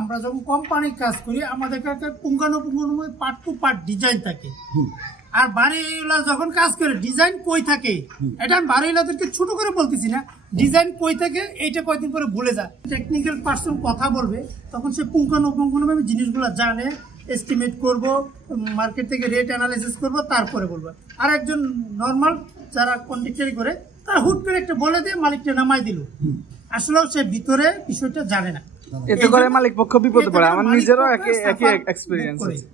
আমরা যখন কোম্পানির কাজ করি আমাদের কাছে পুঙ্খানুপুঙ্খানু পার্ট টু পার্ট ডিজাইন থাকে, আর বাড়িওয়ালা যখন কাজ করে ডিজাইন কই থাকে এটা আমি বাড়িওয়ালাদেরকে ছোট করে বলতেছি না, ডিজাইন কই থাকে এইটা কয়দিন পরে ভুলে যায়। টেকনিক্যাল পার্সন কথা বলবে তখন সে পুঙ্খানুপুঙ্খানুভাবে জিনিসগুলো জানে, এস্টিমেট করব, মার্কেট থেকে রেট অ্যানালাইসিস করব, তারপরে বলবো। আর একজন নর্মাল যারা কন্ট্রাক্টরি করে তারা হুট করে একটা বলে দিয়ে মালিকটা নামাই দিল, আসলেও সে ভিতরে বিষয়টা জানে না, এতে করে মালিক পক্ষ বিপদে পড়ে। আমার নিজেরও একই এক্সপেরিয়েন্স আছে।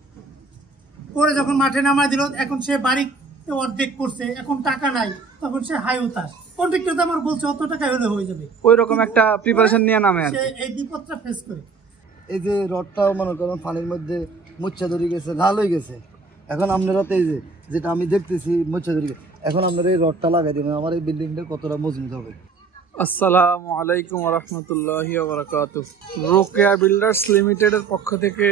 পরে যখন মাঠে নামাই দিল, এখন সে বাড়িতে অর্ধেক করছে, এখন টাকা নাই, তখন সে হাই উতাস। কন্ট্রাক্টর তো আমার বলছে অত টাকা হলে হয়ে যাবে, ওই রকম একটা প্রিপারেশন নিয়ে নামে আর এই বিপদটা ফেস করে। এই যে রডটা মনে করেন পানির মধ্যে মোচ্চা ধরে গেছে, লাল হয়ে গেছে, এখন আপনারা তো এই যে যেটা আমি দেখতেছি মোচ্চা ধরে গেছে, এখন আপনারা এই রডটা লাগাই দিবেন, আমার এই বিল্ডিংটা কতটা মজবুত হবে। আসসালামু আলাইকুম ওয়া রাহমাতুল্লাহি ওয়া বারাকাতুহু। রোকেয়া বিল্ডার্স লিমিটেডের পক্ষ থেকে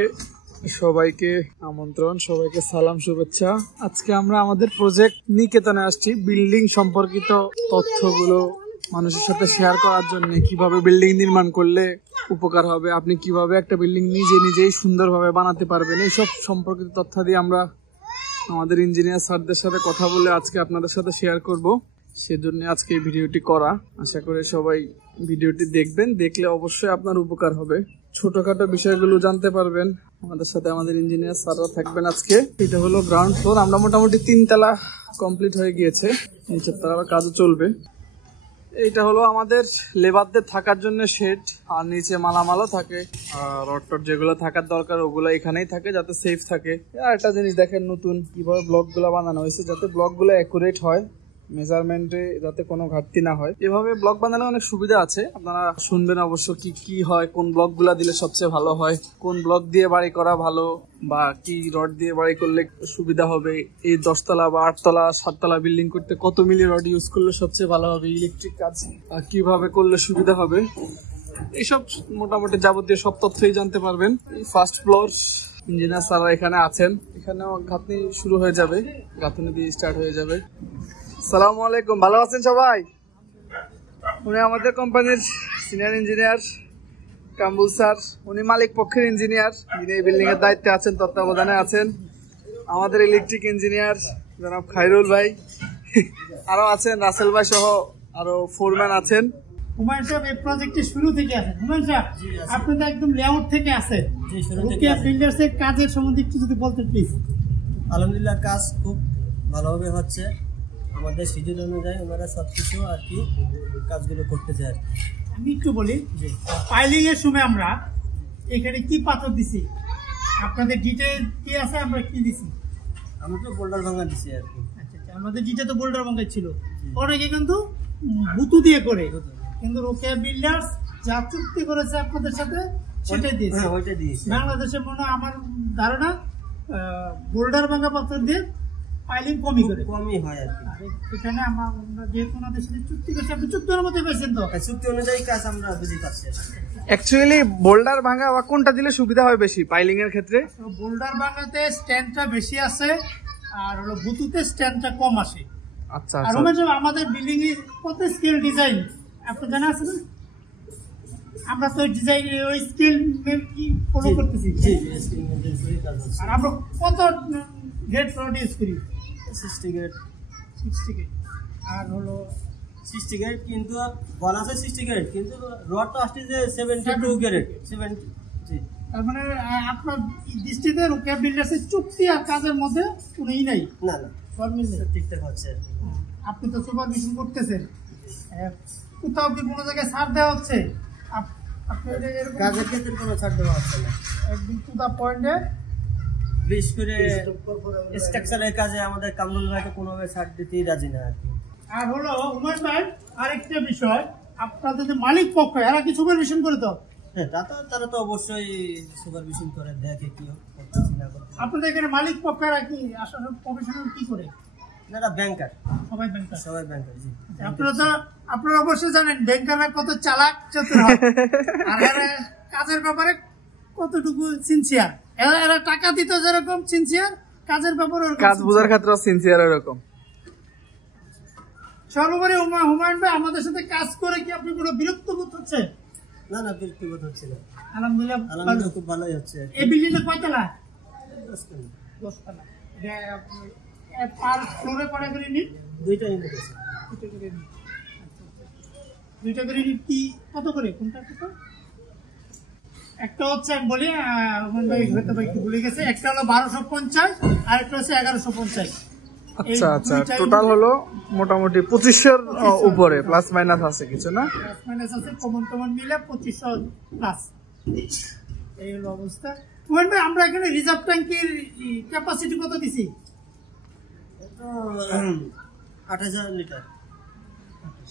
সবাইকে আমন্ত্রণ, সবাইকে সালাম, শুভেচ্ছা। আজকে আমরা আমাদের প্রজেক্ট নিকেতনে আসছি বিল্ডিং সম্পর্কিত তথ্যগুলো মানুষের সাথে শেয়ার করার জন্য। কিভাবে বিল্ডিং নির্মাণ করলে উপকার হবে, আপনি কিভাবে একটা বিল্ডিং নিজেই সুন্দরভাবে বানাতে পারবেন, এইসব সম্পর্কিত তথ্য দিয়ে আমরা আমাদের ইঞ্জিনিয়ার স্যারদের সাথে কথা বলে আজকে আপনাদের সাথে শেয়ার করব। সেজন্য আজকে এই ভিডিওটি করা। আশা করি সবাই ভিডিওটি দেখবেন, দেখলে অবশ্যই আপনার উপকার হবে, ছোটখাটো বিষয়গুলো জানতে পারবেন। আমাদের সাথে আমাদের ইঞ্জিনিয়ার স্যাররা থাকবেন আজকে। এটা হলো গ্রাউন্ড ফ্লোর, আমরা মোটামুটি 3 তলা কমপ্লিট হয়ে গিয়েছে, নিচের তলার কাজও চলবে। এইটা হলো আমাদের লেবারদের থাকার জন্য শেড, আর নিচে মালামালও থাকে, রড টড যেগুলো থাকার দরকার ওগুলো এখানেই থাকে যাতে সেফ থাকে। আর একটা জিনিস দেখেন নতুন কিভাবে ব্লকগুলো বানানো হয়েছে, যাতে ব্লকগুলো অ্যাকুরেট হয়, মেজারমেন্টে যাতে কোনো ঘাটতি না হয়। এভাবে ব্লক বানালে অনেক সুবিধা আছে, আপনারা শুনবেন অবশ্য কি কি হয়, কোন ব্লকগুলা দিলে সবচেয়ে ভালো হয়, কোন ব্লক দিয়ে বাড়ি করা ভালো, বা কি রড দিয়ে বাড়ি করলে সুবিধা হবে, এই 10 তলা বা 8 তলা 7 তলা বিল্ডিং করতে কত মিলি রড ইউজ করলে সবচেয়ে ভালো হবে, ইলেকট্রিক কাজ কিভাবে করলে সুবিধা হবে, এইসব মোটামুটি যাবতীয় সব তথ্যই জানতে পারবেন। ফার্স্ট ফ্লোর ইঞ্জিনিয়ার স্যাররা এখানে আছেন, এখানেও গাঁথনি শুরু হয়ে যাবে, গাঁথনি দিয়ে স্টার্ট হয়ে যাবে। আসসালামু আলাইকুম, ভালো আছেন সবাই? উনি আমাদের কোম্পানির সিনিয়র ইঞ্জিনিয়ার কামরুল স্যার, উনি মালিক পক্ষের ইঞ্জিনিয়ার, যিনি এই বিল্ডিং এর দায়িত্বে আছেন, তত্ত্বাবধানে আছেন। আমাদের ইলেকট্রিক ইঞ্জিনিয়ার জনাব খায়রুল ভাই, আরো আছেন রাসেল ভাই সহ আরো ফোরম্যান আছেন। হুমায়ুন সাহেব এই প্রজেক্টে শুরু থেকে আছেন। হুমায়ুন সাহেব আপনি তো একদম লেআউট থেকে আছেন, রোকেয়া বিল্ডার্স এর কাজের সম্বন্ধে একটু যদি বলতেন প্লিজ। আলহামদুলিল্লাহ কাজ খুব ভালোভাবে হচ্ছে, আমাদের শিডিউল অনুযায়ী ওনারা সবকিছু আর কি কাজগুলো করতেছে আর কি। আমি একটু বলি যে পাইলিং এর সময় আমরা এখানে কি পাথর দিছি, আপনাদের ডিটেল কি আছে, আমরা কি দিছি? আমরা তো বোল্ডার ভাঙা দিছি আর কি। আচ্ছা, আমাদের ডিটেল তো বোল্ডার ভাঙা ছিল, অনেকে কিন্তু বুতু দিয়ে করে, কিন্তু রোকেয়া বিল্ডার্স যা চুক্তি করেছে আপনাদের সাথে সেটাই দিয়েছে। হ্যাঁ, ওইটা দিয়েছি। বাংলাদেশে মনে হয় আমার ধারণা বোল্ডার ভাঙা পাথর দিয়ে পাইলিং কমই হয় আর কি। এখানে আমরা যেহেতু ওনাদের সাথে চুক্তি করছি, আপনি চুক্তি অনুমতি পেয়েছেন তো? চুক্তি অনুযায়ী কাজ আমরা বুঝে পাচ্ছি। অ্যাকচুয়ালি বোল্ডার ভাঙা বা কোনটা দিলে সুবিধা হয় বেশি পাইলিং এর ক্ষেত্রে? বোল্ডার ভাঙাতে স্ট্যান্ডটা বেশি আছে, আর হলো বুতুতে স্ট্যান্ডটা কম আসে। আচ্ছা, আর আমাদের বিল্ডিং এর কত স্কেল ডিজাইন আপনি জানা আছে না? আমরা তো ডিজাইন ওই স্কেল কি ফলো করতেছি। আর আমরা কত গেট রড ইউজ করি? 60 গেট। আর হলো 60 গেট, কিন্তু বলা আছে 60 গেট, কিন্তু রড তো আসছে যে 72 গেট। 70 জি। তার মানে আপনার দৃষ্টিতে রোকেয়া বিল্ডার্সের চুক্তি আর কাজের মধ্যে কোনো ই নাই? না, সব মিলে ঠিকঠাক হচ্ছে। আপনি তো সুপারভিশন করতেছেন, কোথাও কি কোনো জায়গায় ছাড় দেওয়া হচ্ছে? কাজের ক্ষেত্রে কোনো ছাড় দেওয়া হচ্ছে না, একদম টু দা পয়েন্টে। বিশেষ করে স্ট্রাকচারের কাজে আমাদের কামরুল ভাইকে কোনোভাবে ছাড় দিতেই রাজি না আর কি। আর হলো হুমায়ুন ভাই আরেকটা বিষয়, আপনাদের যে মালিক পক্ষ এরা কি সুপারভিশন করে? তো হ্যাঁ, তারা তো অবশ্যই সুপারভিশন করে, দেখে কি করতেছি না করতেছি। আপনাদের এখানে মালিক পক্ষেরা কি আসলে প্রফেশনাল কি করে? না, ব্যাংকার, সবাই ব্যাংকার। জি। আপনারা অবশ্যই জানেন ব্যাংকাররা কত চালাক চতুর হয়, আর এরা কাজের ব্যাপারে কতটুকু সিনসিয়ার। এরা টাকা দিতে যেরকম সিনসিয়ার, কাজের ব্যাপারে কাজ বোঝার ক্ষেত্রে সিনসিয়ার এরকম। সর্বোপরি হুমায়ুন ভাই আমাদের সাথে কাজ করে কি আপনি কোনো বিরক্ত বোধ হচ্ছে? না, বিরক্ত বোধ হচ্ছে না। আলহামদুলিল্লাহ আলহামদুলিল্লাহ খুব ভালোই হচ্ছে। এই বিল্ডিং এর কয়তলা? 10 তলা। 10 তলা। পার ফ্লোরে কয়টা করে ইউনিট? 2টা ইউনিট আছে। 2টা করে ইউনিট। দুইটা করে ইউনিট কি কত করে? কোনটা কত? একটা হচ্ছে আমি বলি হয়তো একটু ভুলে গেছে, একটা হলো 1250 আর একটা হচ্ছে 1150। আচ্ছা আচ্ছা, টোটাল হলো মোটামুটি 2500 উপরে, প্লাস মাইনাস আছে কিছু না? প্লাস মাইনাস আছে, কমন মিলে 2500 প্লাস। এই হলো অবস্থা। হুমায়ুন ভাই, আমরা এখানে রিজার্ভ ট্যাঙ্কের ক্যাপাসিটি কত দিছি? 8000 লিটার।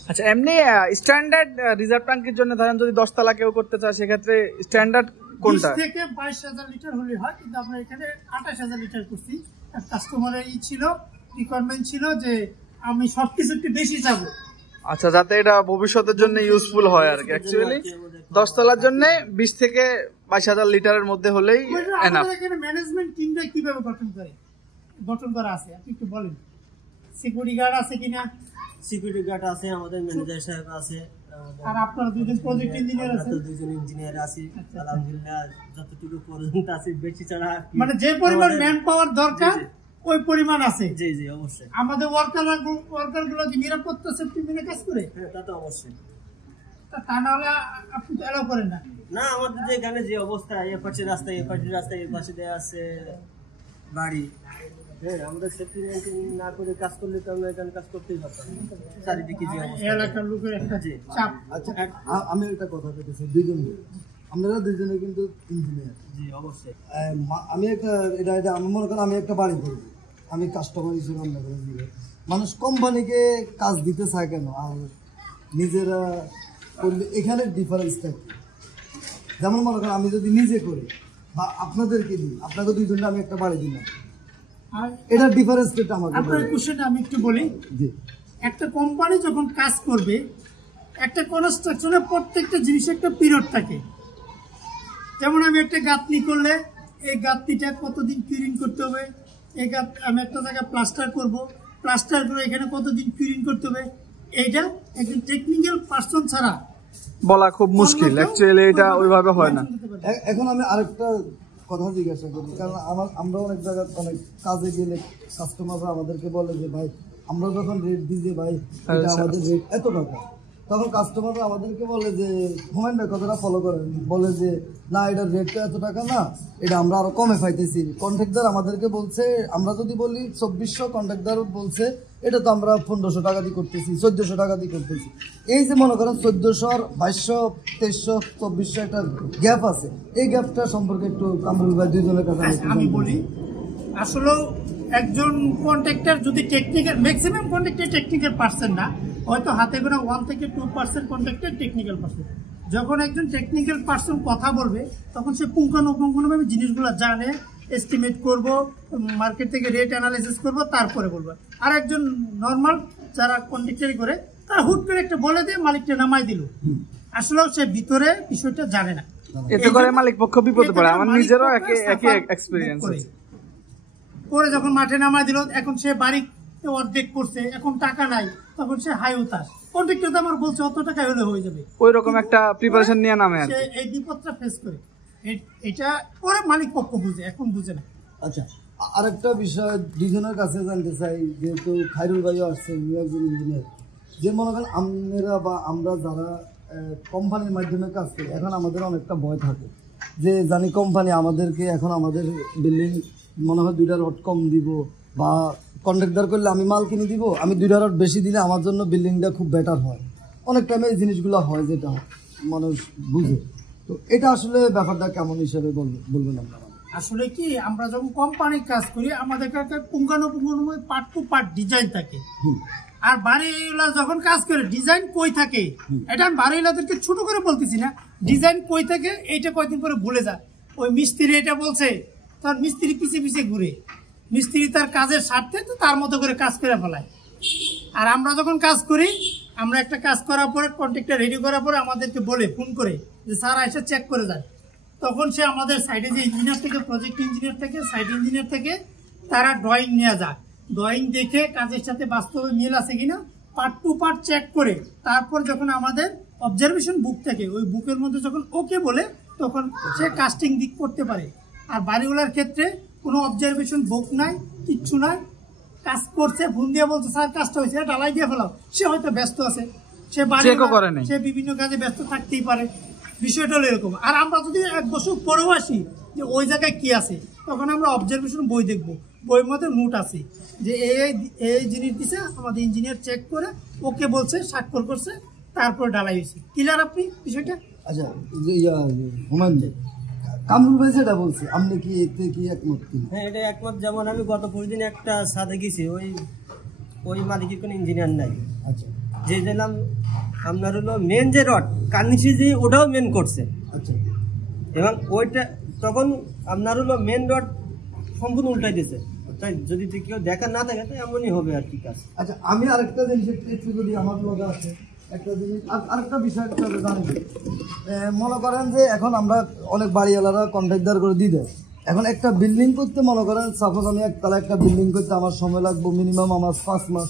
আচ্ছা, এমনি স্ট্যান্ডার্ড রিজার্ভ ট্যাঙ্কের জন্য ধরেন যদি 10 তলা কেউ করতে চায় সেক্ষেত্রে স্ট্যান্ডার্ড কোনটা? 20 থেকে 22000 লিটার হলে হয়, কিন্তু আমরা এখানে 28000 লিটার করছি। কাস্টমারের ছিল, রিকোয়ারমেন্ট ছিল যে আমি সবকিছু একটু বেশি চাবো। আচ্ছা, যাতে এটা ভবিষ্যতের জন্য ইউজফুল হয় আর কি। অ্যাকচুয়ালি 10 তলার জন্য 20 থেকে 22000 লিটারের মধ্যে হলেই এনাফ। আমাদের এখানে ম্যানেজমেন্ট টিমটা কিভাবে গঠন করা আছে আপনি একটু বলেন। সিকিউরিটি গার্ড আছে কিনা? সিকিউরিটি গার্ড আছে, আমাদের ম্যানেজার সাহেব আছে, আর আপনারা দুজন প্রজেক্ট ইঞ্জিনিয়ার আছেন। আমরা দুজন ইঞ্জিনিয়ার আছি। আলহামদুলিল্লাহ যতটুকু পর্যন্ত আছে, বেশি ছাড়া মানে যে পরিমাণ ম্যান পাওয়ার দরকার ওই পরিমাণ আছে। জি জি অবশ্যই। আমাদের ওয়ার্কার গুলো কি নিরাপত্তা সেফটি মেনে কাজ করে? হ্যাঁ, তা তো অবশ্যই। তা না হলে আপনি তো এলাও করেন না। না, আমাদের যে এখানে যে অবস্থা, এ পাশে রাস্তায়, এ পাশে রাস্তায়, এ পাশে দেওয়া আছে বাড়ি। হ্যাঁ, আমরা সেফটি মেনটেন না করে কাজ করলে তো আমরা এখানে কাজ করতেই পারতাম না। চারিদিকে যে অবস্থা, এলাকার লোকের একটা চাপ। আচ্ছা, আমি একটা কথা বলতেছি, দুইজন আপনারা দুইজনে কিন্তু ইঞ্জিনিয়ার। জি অবশ্যই। আমি একটা এটা আমি মনে করেন আমি একটা বাড়ি করবো, আমি কাস্টমার হিসেবে আমরা করে দিব। মানুষ কোম্পানিকে কাজ দিতে চায় কেন, আর নিজেরা করলে এখানে ডিফারেন্সটা কি? যেমন মনে করেন আমি যদি নিজে করি বা আপনাদেরকে দিই, আপনাকে দুইজনটা আমি একটা বাড়ি দিলাম, এটার ডিফারেন্সটা আমাকে আপনার কোশ্চেনটা আমি একটু বলি। জি, একটা কোম্পানি যখন কাজ করবে, একটা কনস্ট্রাকশনের প্রত্যেকটা জিনিসের একটা পিরিয়ড থাকে। যেমন আমি একটা গাঁথনি করলে এই গাঁথনিটা কতদিন কিউরিং করতে হবে, এই আমি একটা জায়গায় প্লাস্টার করব, প্লাস্টার করে এখানে কতদিন কিউরিং করতে হবে, এইটা একজন টেকনিক্যাল পার্সন ছাড়া বলা খুব মুশকিল। অ্যাকচুয়ালি এটা ওইভাবে হয় না। এখন আমি আরেকটা কথা জিজ্ঞাসা করি, কারণ আমরা অনেক জায়গায় অনেক কাজে গেলে কাস্টমাররা আমাদেরকে বলে যে ভাই আমরা যখন রেট দিই যে ভাই এটা আমাদের রেট এত টাকা, তখন কাস্টমাররা আমাদেরকে বলে যে হুমায়ুন ভাই কথাটা ফলো করেন, বলে যে না এটার রেটটা এত টাকা না, এটা আমরা আরো কমে পাইতেছি। কন্ট্রাক্টর আমাদেরকে বলছে, আমরা যদি বলি 2400, কন্ট্রাক্টর বলছে এটা তো আমরা 1500 টাকা দিয়ে করতেছি, 1400 টাকা দিয়ে করতেছি। এই যে মনে করেন 1400 আর 2200, 2300, 2400 একটা গ্যাপ আছে, এই গ্যাপটা সম্পর্কে একটু কামরুল ভাই দুইজনের কাছে আমি বলি। আসলে একজন কন্ট্রাক্টর যদি technical, maximum contractor technical person না, হয়তো হাতে গোনা 1 থেকে 2% কন্ট্রাক্টর টেকনিক্যাল পার্সন। যখন একজন টেকনিক্যাল পার্সন কথা বলবে তখন সে পুঙ্খানুপুঙ্খভাবে জিনিসগুলো জানে, এস্টিমেট করব, মার্কেট থেকে রেট অ্যানালাইসিস করব, তারপরে বলবো। আর একজন নর্মাল যারা কন্ট্রাক্টরি করে তারা হুট করে একটা বলে দিয়ে মালিকটা নামাই দিল, আসলে সে ভিতরে বিষয়টা জানে না। এতে করে মালিক পক্ষ বিপদে পড়ে। আমার নিজেরও একই এক্সপেরিয়েন্স আছে। পরে যখন মাঠে নামাই দিল, এখন সে বাড়ি অর্ধেক করছে, এখন টাকা নাই, তখন সে হাই উতাস। কন্ট্রাক্টর তো আমার বলছে অত টাকা হলে হয়ে যাবে, ওই রকম একটা প্রিপারেশন নিয়ে নামে আর সে এই বিপদটা ফেস করে। এটা পরে মালিক পক্ষ বুঝে, এখন বুঝে না। আচ্ছা, আরেকটা বিষয় দুজনের কাছে জানতে চাই, যেহেতু খায়রুল ভাইও আসছে, একজন ইঞ্জিনিয়ার, যে মনে করেন আপনারা বা আমরা যারা কোম্পানির মাধ্যমে কাজ করি, এখন আমাদের অনেকটা ভয় থাকে যে জানি কোম্পানি আমাদেরকে এখন আমাদের বিল্ডিং মনে হয় 2টা রড কম দিব, বা কন্ট্রাক্টর করলে আমি মাল কিনে দিব, আমি 2টা রড বেশি দিলে আমার জন্য বিল্ডিংটা খুব বেটার হয়। অনেক টাইমে এই জিনিসগুলো হয়, যেটা মানুষ বুঝে। তো এটা আসলে ব্যাপারটা কেমন হিসেবে বলবেন আপনারা? আসলে কি, আমরা যখন কোম্পানির কাজ করি আমাদের কাছে পুঙ্খানুপুঙ্খ পার্ট টু পার্ট ডিজাইন থাকে। আর বাড়িওয়ালা যখন কাজ করে ডিজাইন কই থাকে, এটা আমি বাড়িওয়ালাদেরকে ছোট করে বলতেছি না, ডিজাইন কই থাকে এইটা কয়েকদিন পরে ভুলে যায়। ওই মিস্ত্রি এটা বলছে, তার মিস্ত্রি পিছিয়ে পিছিয়ে ঘুরে, মিস্ত্রি তার কাজের স্বার্থে তো তার মতো করে কাজ করে ফেলায়। আর আমরা যখন কাজ করি, আমরা একটা কাজ করার পরে কন্ট্রাক্টর রেডি করার পরে আমাদেরকে বলে ফোন করে যে স্যার এসে চেক করে যান। তখন সে আমাদের সাইডে যে ইঞ্জিনিয়ার থেকে, প্রজেক্ট ইঞ্জিনিয়ার থেকে, সাইড ইঞ্জিনিয়ার থেকে, তারা ড্রয়িং নিয়ে যায়। ড্রয়িং দেখে কাজের সাথে বাস্তবে মিল আছে কিনা পার্ট টু পার্ট চেক করে, তারপর যখন আমাদের অবজারভেশন বুক থাকে, ওই বুকের মধ্যে যখন ওকে বলে, তখন সে কাস্টিং দিক করতে পারে। আর বাড়িওয়ালার ক্ষেত্রে কোনো অবজারভেশন বুক নাই, কিচ্ছু নাই, কাজ করছে, ফোন দিয়ে বলছে স্যার কাজটা হয়েছে, ঢালাই দিয়ে ফেলাও, সে হয়তো ব্যস্ত আছে, সে বাড়ি সে বিভিন্ন কাজে ব্যস্ত থাকতেই পারে, বিষয়টা হলো এরকম। আর আমরা যদি 1 বছর পরেও আসি যে ওই জায়গায় কি আছে, তখন আমরা অবজারভেশন বই দেখবো, বইয়ের মধ্যে নোট আছে যে এই জিনিস দিছে, আমাদের ইঞ্জিনিয়ার চেক করে ওকে বলছে, স্বাক্ষর করছে, তারপরে ঢালাই হয়েছে। ক্লিয়ার আপনি বিষয়টা? আচ্ছা, হুমায়ুন ভাই, কামরুল ভাই যেটা বলছে, আপনি কি এতে কি একমত? হ্যাঁ, এটা একমত। যেমন আমি গত 5 দিন একটা সাথে গেছি, ওই মালিকের কোনো ইঞ্জিনিয়ার নাই। আচ্ছা, যে দিলাম আপনার হলো মেন যে রড কার্নিশে যে ওটাও মেন করছে। আচ্ছা, এবং ওইটা তখন আপনার হলো মেন রড সম্পূর্ণ উল্টাই দিয়েছে। তাই যদি কেউ দেখা না থাকে তাই এমনই হবে আর কি কাজ। আচ্ছা, আমি আরেকটা জিনিস একটু যদি আমার লগে আছে একটা জিনিস, আরেকটা বিষয় জানি, মনে করেন যে এখন আমরা অনেক বাড়িওয়ালারা কন্ট্রাক্টদার করে দিয়ে দেয়। এখন একটা বিল্ডিং করতে মনে করেন সাপোজ আমি একতলা একটা বিল্ডিং করতে আমার সময় লাগবে মিনিমাম আমার 5 মাস।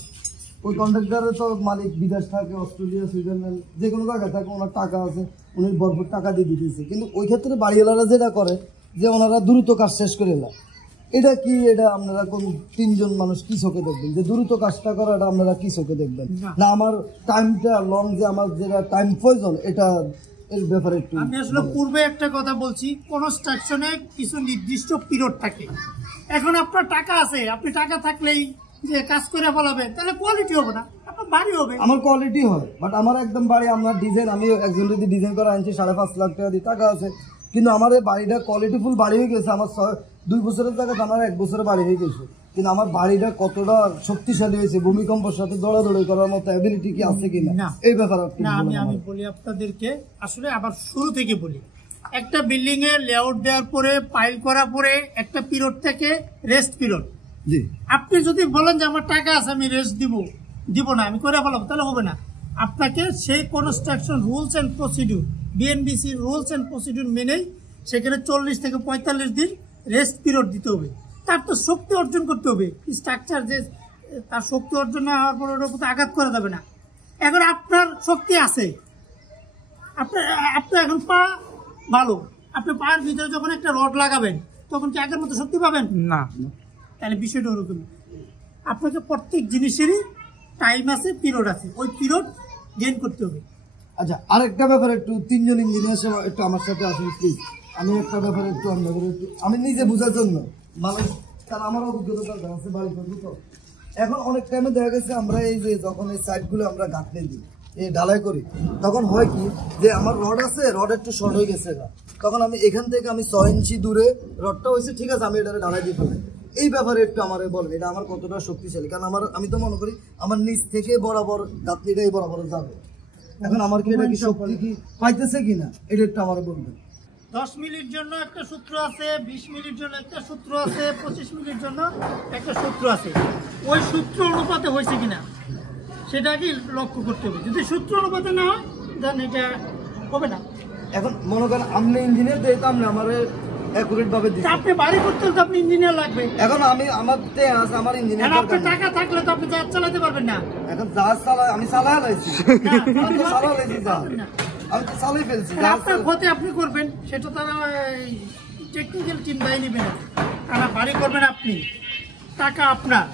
ওই কন্ট্রাক্টরে তো মালিক বিদেশ থাকে, অস্ট্রেলিয়া, সুইজারল্যান্ড, যে কোনো জায়গায় থাকে, ওনার টাকা আছে, উনি ভরপুর টাকা দিয়ে দিতেছে। কিন্তু ওই ক্ষেত্রে বাড়িওয়ালারা যেটা করে যে ওনারা দ্রুত কাজ শেষ করে এলাম, এটা কি, এটা আপনারা কোন 3 জন মানুষ কি চোখে দেখবেন যে দ্রুত কাজটা করা, এটা আপনারা কি চোখে দেখবেন? না আমার টাইমটা লং, যে আমার যেটা টাইম প্রয়োজন, এটা এর ব্যাপারে একটু। আমি আসলে পূর্বে একটা কথা বলছি, কনস্ট্রাকশনে কিছু নির্দিষ্ট পিরিয়ড থাকে। এখন আপনার টাকা আছে, আপনি টাকা থাকলেই যে কাজ করে ফেলাবেন, তাহলে কোয়ালিটি হবে না, আপনার বাড়ি হবে। আমার কোয়ালিটি হয়, বাট আমার একদম বাড়ি, আমার ডিজাইন, আমি একজন যদি ডিজাইন করা আনছি 5.5 লাখ টাকা দিয়ে, টাকা আছে, কিন্তু আমার এই বাড়িটা কোয়ালিটিফুল বাড়ি হয়ে গেছে। আমার 2 বছরের জায়গায় আমার 1 বছরে বাড়ি হয়ে গেছে, কিন্তু আমার বাড়িটা কতটা শক্তিশালী হয়েছে, ভূমিকম্পের সাথে দৌড়াদৌড়ি করার মতো অ্যাবিলিটি কি আছে কিনা, এই ব্যাপারে না আমি বলি আপনাদেরকে, আসলে আবার শুরু থেকে বলি, একটা বিল্ডিং এর লেআউট দেওয়ার পরে, পাইল করার পরে একটা পিরিয়ড থেকে রেস্ট পিরিয়ড। জি, আপনি যদি বলেন যে আমার টাকা আছে, আমি রেস্ট দিব না, আমি করে ফেলাবো, তাহলে হবে না। আপনাকে সেই construction rules and procedure, BNBC rules and procedure মেনেই সেখানে 40 থেকে 45 দিন রেস্ট পিরিয়ড দিতে হবে। তার তো শক্তি অর্জন করতে হবে, স্ট্রাকচার যে তার শক্তি অর্জন না হওয়ার পর ওটার প্রতি আঘাত করা যাবে না। এখন আপনার শক্তি আছে, আপনার এখন পা ভালো, আপনি পায়ের ভিতরে যখন একটা রড লাগাবেন, তখন কি আগের মতো শক্তি পাবেন না? তাহলে বিষয়টা ওরকম। আপনাকে প্রত্যেক জিনিসেরই টাইম আছে, পিরিয়ড আছে, ওই পিরিয়ড গেইন করতে হবে। আচ্ছা, আরেকটা ব্যাপারে একটু 3 জন ইঞ্জিনিয়ার একটু আমার সাথে আসুন প্লিজ। আমি একটা ব্যাপারে একটু আমি নিজে বোঝার জন্য মানুষ, কারণ আমার অভিজ্ঞতা আছে বাড়ি করবো তো। এখন অনেক টাইমে দেখা গেছে আমরা এই যে যখন এই সাইডগুলো আমরা গাঁথতে দিই, এই ঢালাই করি, তখন হয় কি যে আমার রড আছে, রড একটু শর্ট হয়ে গেছে, তখন আমি এখান থেকে আমি 6 ইঞ্চি দূরে রডটা হয়েছে, ঠিক আছে, আমি এটা ঢালাই দিয়ে ফেলাই। এই ব্যাপারে একটু আমার বলেন, এটা আমার কতটা শক্তিশালী? কারণ আমি তো মনে করি আমার নিচ থেকে বরাবর গাঁথনিটাই বরাবর যাবে। এখন আমার কি এটা কি শক্তি কি পাইতেছে কিনা, এটা একটু আমার বলবেন। 10 মিনিট জন্য একটা সূত্র আছে, 20 মিনিট জন্য একটা সূত্র আছে, 25 মিনিট জন্য একটা সূত্র আছে। ওই সূত্র অনুপাতে হয়েছে কিনা সেটা কি লক্ষ্য করতে হবে। যদি সূত্র অনুপাতে না হয়, দেন এটা হবে না। এখন মনে করেন আপনি ইঞ্জিনিয়ার দিয়ে তো আপনি আমার অ্যাকুরেট ভাবে দিচ্ছেন, আপনি বাড়ি করতে হলে তো আপনি ইঞ্জিনিয়ার লাগবে। এখন আমি আমার ইঞ্জিনিয়ার, আপনার টাকা থাকলে তো আপনি জাহাজ চালাতে পারবেন না। এখন জাহাজ চালা আমি চালাই লাইছি, আমি তো চালা লাইছি জাহাজ, আমি তো চালাই ফেলছি। আপনার ক্ষতি আপনি করবেন, সেটা তারা টেকনিক্যাল টিম দায়ী নেবে না। কারণ বাড়ি করবেন আপনি, টাকা আপনার।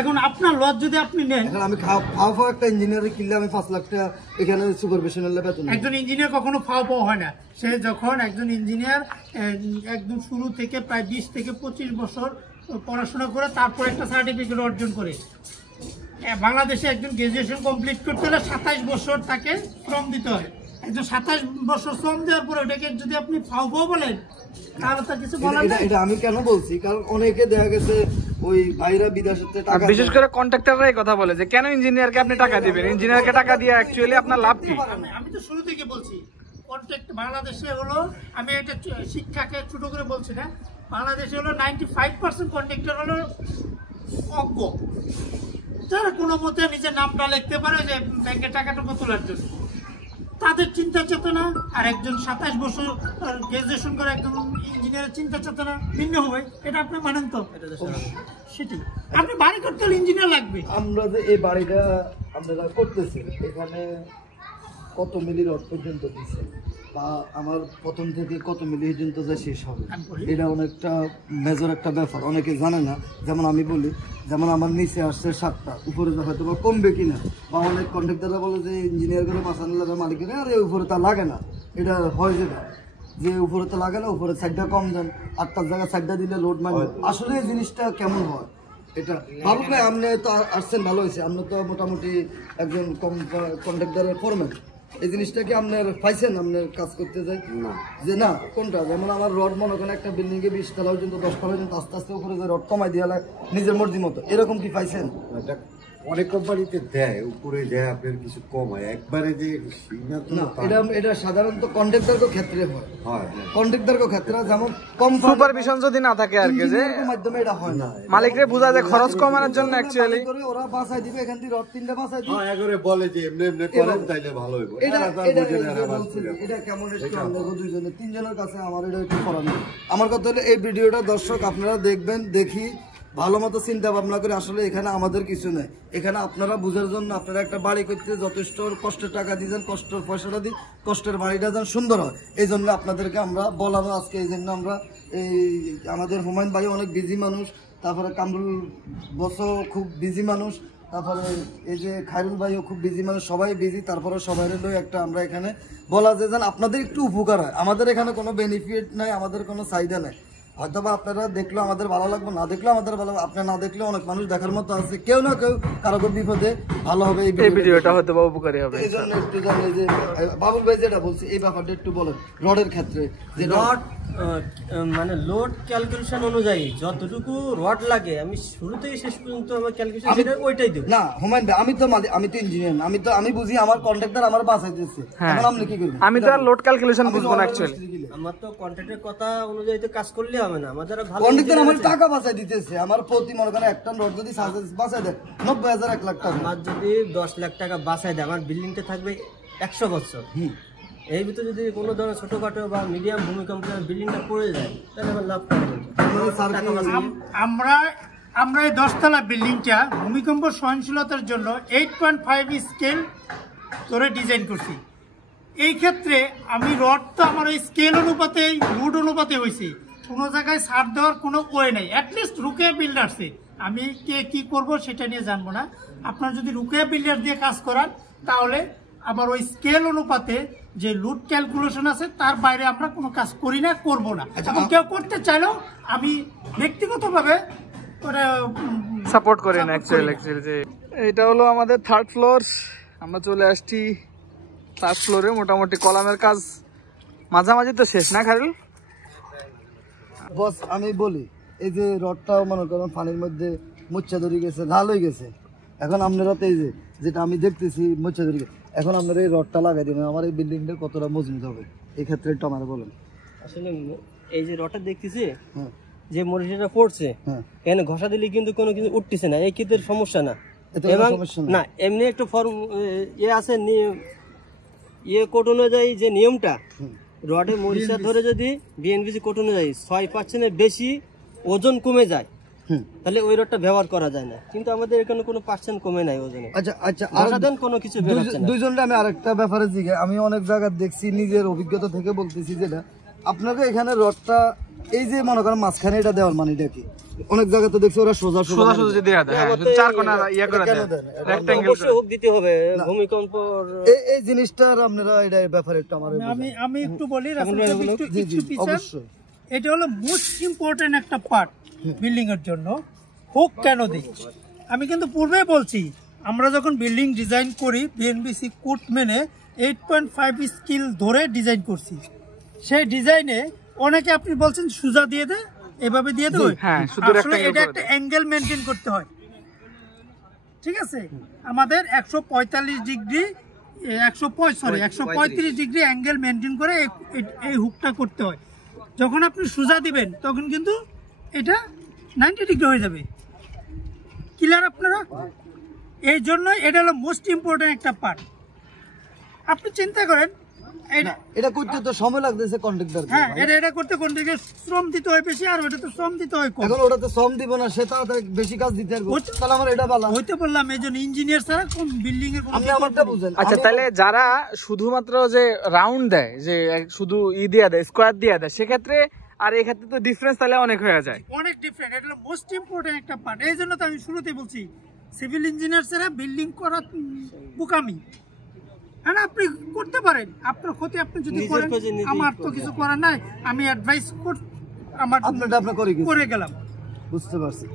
এখন আপনার লজ যদি আপনি নেন, এখন আমি খাওয়া একটা ইঞ্জিনিয়ার কিনলে আমি 5 লাখ টাকা এখানে সুপারভিশনাল বেতন। একজন ইঞ্জিনিয়ার কখনো পাওয়া হয় না। সে যখন একজন ইঞ্জিনিয়ার একদম শুরু থেকে প্রায় 20 থেকে 25 বছর পড়াশোনা করে তারপর একটা সার্টিফিকেট অর্জন করে। বাংলাদেশে একজন গ্রাজুয়েশন কমপ্লিট করতে হলে 27 বছর তাকে শ্রম দিতে হয়। একজন 27 বছর শ্রম দেওয়ার পরে ওটাকে যদি আপনি ফাও বলেন, তাহলে তার কিছু বলার নেই। এটা আমি কেন বলছি, কারণ অনেকে দেখা গেছে ওই ভাইরা বিদেশে টাকা, বিশেষ করে কন্ট্রাক্টররা এই কথা বলে যে কেন ইঞ্জিনিয়ারকে আপনি টাকা দিবেন, ইঞ্জিনিয়ারকে টাকা দিয়ে অ্যাকচুয়ালি আপনার লাভ কি? আমি তো শুরু থেকে বলছি, কন্ট্রাক্ট বাংলাদেশে হলো, আমি এটা শিক্ষাকে ছোট করে বলছি না, বাংলাদেশে হলো 95% কন্ট্রাক্টর হলো অজ্ঞ, যারা কোনো মতে নিজের নামটা লিখতে পারে যে ব্যাংকের টাকাটুকু তোলার জন্য। তাদের চিন্তা চেতনা আর একজন 27 বছর গ্রাজুয়েশন করে একজন ইঞ্জিনিয়ারের চিন্তা চেতনা ভিন্ন হবে, এটা আপনি মানেন তো? সেটাই, আপনি বাড়ি করতে হলে ইঞ্জিনিয়ার লাগবে। আমরা যে এই বাড়িটা আপনারা করতেছি, এখানে কত মিলি রড পর্যন্ত দিচ্ছে? বা আমার প্রথম থেকে কত মিলি পর্যন্ত যায় শেষ হবে, এটা অনেকটা মেজর একটা ব্যাপার, অনেকে জানে না। যেমন আমি বলি, যেমন আমার নিচে আসছে 7টা, উপরে হয়তো বা কমবে কিনা, বা অনেক কন্ট্রাক্টররা বলে যে ইঞ্জিনিয়ার করে মাসানি লাগে মালিকের, আর উপরে তা লাগে না। এটা হয় যেটা যে উপরে তো লাগে না, উপরে সাইডটা কম দেন, 8টার জায়গায় সাইডটা দিলে লোড মারবে। আসলে এই জিনিসটা কেমন হয় এটা বাবুল ভাই, আপনি তো আসছেন, ভালো হয়েছে, আপনি তো মোটামুটি একজন কন্ট্রাক্টরের ফরম্যান। এই জিনিসটা কি আপনার পাইছেন আপনার কাজ করতে যাই না যে না কোনটা? যেমন আমার রড মনে করেন একটা বিল্ডিং এ 20 তলা পর্যন্ত 10 তলা পর্যন্ত আস্তে আস্তে উপরে যে রড কমাই দিয়ে নিজের মর্জি মতো, এরকম কি পাইছেন? অনেক কোম্পানিতে দেয়, উপরে দেয় আপনার কিছু কম হয়, একবারে যে এটা সাধারণত কন্ট্রাক্টরের ক্ষেত্রে হয়। কন্ট্রাক্টরের ক্ষেত্রে যেমন কম সুপারভিশন যদি না থাকে আর কি, যে মাধ্যমে এটা হয় না, মালিকরে বোঝা যায় খরচ কমানোর জন্য অ্যাকচুয়ালি ওরা বাঁচাই দিবে, এখান থেকে রড 3টা বাঁচাই দিবে, একবারে বলে যে এমনি এমনি করেন তাইলে ভালো হবে। এটা কেমন একটু আমরা দুইজনে 3 জনের কাছে আমার এটা একটু করানো। আমার কথা হলো এই ভিডিওটা দর্শক আপনারা দেখবেন, দেখি ভালো মতো চিন্তা ভাবনা করে, আসলে এখানে আমাদের কিছু নেই, এখানে আপনারা বুঝার জন্য আপনারা একটা বাড়ি করতে যথেষ্ট কষ্টের টাকা দিয়েছেন, কষ্টের পয়সাটা দিই, কষ্টের বাড়িটা যেন সুন্দর হয়, এই জন্য আপনাদেরকে আমরা বলানো আজকে। এই জন্য আমরা এই আমাদের হুমায়ুন ভাই অনেক বিজি মানুষ, তারপরে কামরুল বসও খুব বিজি মানুষ, তারপরে এই যে খায়রুল ভাইও খুব বিজি মানুষ, সবাই বিজি, তারপরে সবাই একটা আমরা এখানে বলা যে যেন আপনাদের একটু উপকার হয়। আমাদের এখানে কোনো বেনিফিট নাই, আমাদের কোনো চাহিদা নেই, হয়তো বা আপনারা দেখলেও আমাদের ভালো লাগবে, না দেখলেও আমাদের ভালো, আপনারা না দেখলেও অনেক মানুষ দেখার মতো আছে, কেউ না কেউ কারো বিপদে ভালো হবে, এই ভিডিওটা হয়তো বা উপকারী হবে। এই জন্য একটু জানলে যে বাবুল ভাই যেটা বলছি এই ব্যাপারটা একটু বলেন রডের ক্ষেত্রে। যে রড মানে লোড ক্যালকুলেশন অনুযায়ী যতটুকু রড লাগে আমি শুরু থেকে শেষ পর্যন্ত আমার ক্যালকুলেশন ওইটাই দেব না হুমায়ুন ভাই, আমি তো ইঞ্জিনিয়ার, আমি বুঝি, আমার কন্ট্রাক্টর আমার বাঁচাই দিচ্ছে, এখন আপনি কি করবেন? আমি তো আর লোড ক্যালকুলেশন বুঝবো না অ্যাকচুয়ালি, আমার তো কন্ট্রাক্টের কথা অনুযায়ী তো কাজ করলে হবে না, আমাদের ভালো কন্ট্রাক্টর আমার টাকা বাঁচাই দিতেছে, আমার প্রতি মনে করেন একটা রড যদি বাঁচাই দেয় 90,000 1 লাখ টাকা, আমার যদি 10 লাখ টাকা বাঁচাই দেয় আমার বিল্ডিংটা থাকবে 100 বছর। এই ভিতরে যদি কোনো ধরনের ছোটখাটো বা মিডিয়াম ভূমিকম্পের বিল্ডিংটা পড়ে যায় তাহলে আমার লাভ পাবে। আমরা এই 10তলা বিল্ডিংটা ভূমিকম্প সহনশীলতার জন্য 8.5 স্কেল করে ডিজাইন করছি। এই ক্ষেত্রে আমি রড তো আমার এই স্কেল অনুপাতে লুড অনুপাতে হয়েছে, কোনো জায়গায় ছাড় দেওয়ার কোনো ওয়ে নেই। অ্যাটলিস্ট রুকেয়া বিল্ডার্সে আমি কি করব সেটা নিয়ে জানবো না, আপনারা যদি রুকেয়া বিল্ডার দিয়ে কাজ করান তাহলে আবার ওই স্কেল অনুপাতে যে লুড ক্যালকুলেশন আছে তার বাইরে আমরা কোনো কাজ করি না, করবো না। এবং কেউ করতে চাইলেও আমি ব্যক্তিগতভাবে সাপোর্ট করি না অ্যাকচুয়ালি। যে এটা হলো আমাদের 3rd ফ্লোর, আমরা চলে আসছি 3rd ফ্লোরে। মোটামুটি কলামের কাজ মাঝামাঝি তো শেষ না খায়রুল? বস আমি বলি, এই যে রডটাও মনে করেন পানির মধ্যে মোচ্ছা ধরে গেছে, লাল হয়ে গেছে, এখন আপনারা তো এই যে যেটা আমি দেখতেছি মোচ্ছা ধরে গেছে, এখন আপনারা এই রডটা লাগাই দিবেন, আমার এই বিল্ডিংটা কতটা মজবুত হবে এই ক্ষেত্রে একটু আমার বলেন। আসলে এই যে রডটা দেখতেছি যে মরিচাটা পড়ছে, এখানে ঘষা দিলে কিন্তু কোনো কিছু উঠতেছে না, এই ক্ষেত্রে সমস্যা না। এবং না এমনি একটু ফর্ম আছে কোড অনুযায়ী যে নিয়মটা, রডে মরিচা ধরে যদি বিএনপিসি কোড অনুযায়ী 6% বেশি ওজন কমে যায় তাহলে ওই রডটা ব্যবহার করা যায় না, কিন্তু আমাদের এখানে কোনো পার্সেন্ট কমে নাই ওজনে। আচ্ছা অসাধারণ কোনো কিছু বেরোচ্ছে না। দুইজনটা আমি আরেকটা ব্যাপারে জিজ্ঞাসা, আমি অনেক জায়গায় দেখছি, নিজের অভিজ্ঞতা থেকে বলতেছি, যেটা আপনাদের এখানে রডটা এই যে মনে করেন মাঝখানে এটা দেওয়ার মানে এটা কি? অনেক জায়গায় তো দেখছি ওরা সোজা দেয়া দেয়, চার কোণা ইয়া করে দেয়, রেক্ট্যাঙ্গেল করে হুক দিতে হবে ভূমিকম্প। এই জিনিসটার আপনারা এটা ব্যাপারে একটু আমার আমি একটু বলি, অবশ্যই এটা হলো মোস্ট ইম্পর্টেন্ট একটা পার্ট বিল্ডিং এর জন্য। হুক কেন দিই আমি কিন্তু পূর্বে বলছি, আমরা যখন বিল্ডিং ডিজাইন করি বিএনবিসি কোড মেনে 8.5 স্কেল ধরে ডিজাইন করছি। সেই ডিজাইনে অনেকে আপনি বলছেন সুজা দিয়ে দে, এভাবে দিয়ে দেবো, এটা একটা অ্যাঙ্গেল মেনটেন করতে হয়, ঠিক আছে? আমাদের 135 ডিগ্রি 135 ডিগ্রি অ্যাঙ্গেল মেনটেন করে এই হুকটা করতে হয়। যখন আপনি সুজা দিবেন তখন কিন্তু এটা 90 ডিগ্রি হয়ে যাবে। ক্লিয়ার আপনারা? এই জন্য এটা হলো মোস্ট ইম্পর্টেন্ট একটা পার্ট। আপনি চিন্তা করেন এটা করতে তো সময় লাগতেছে কন্ট্রাক্টর। হ্যাঁ, এটা করতে কন্ট্রাক্টর শ্রম দিতে হয় বেশি, আর ওটা তো শ্রম দিতে হয় কম। এখন ওটাতে শ্রম দিব না, সে তাড়াতাড়ি বেশি কাজ দিতে পারবে, তাহলে আমার এটা ভালো হইতে বললাম। এই জন্য ইঞ্জিনিয়ার ছাড়া কোন বিল্ডিং এর কোনো আপনি আমারটা বুঝেন। আচ্ছা, তাহলে যারা শুধুমাত্র যে রাউন্ড দেয়, যে শুধু দিয়ে দেয়, স্কোয়ার দিয়ে দেয়, সেক্ষেত্রে আর এই ক্ষেত্রে তো ডিফারেন্স তাহলে অনেক হয়ে যায়, অনেক ডিফারেন্ট। এটা হলো মোস্ট ইম্পর্টেন্ট একটা পার্ট। এই জন্য তো আমি শুরুতেই বলছি সিভিল ইঞ্জিনিয়ার ছাড়া বিল্ডিং করা বোকামি। হ্যাঁ, আপনি করতে পারেন, আপনার ক্ষতি আপনি যদি করেন, আমার তো কিছু করার নাই। আমি অ্যাডভাইস আমার আপনারটা আপনি করে গেলাম। বুঝতে পারছি।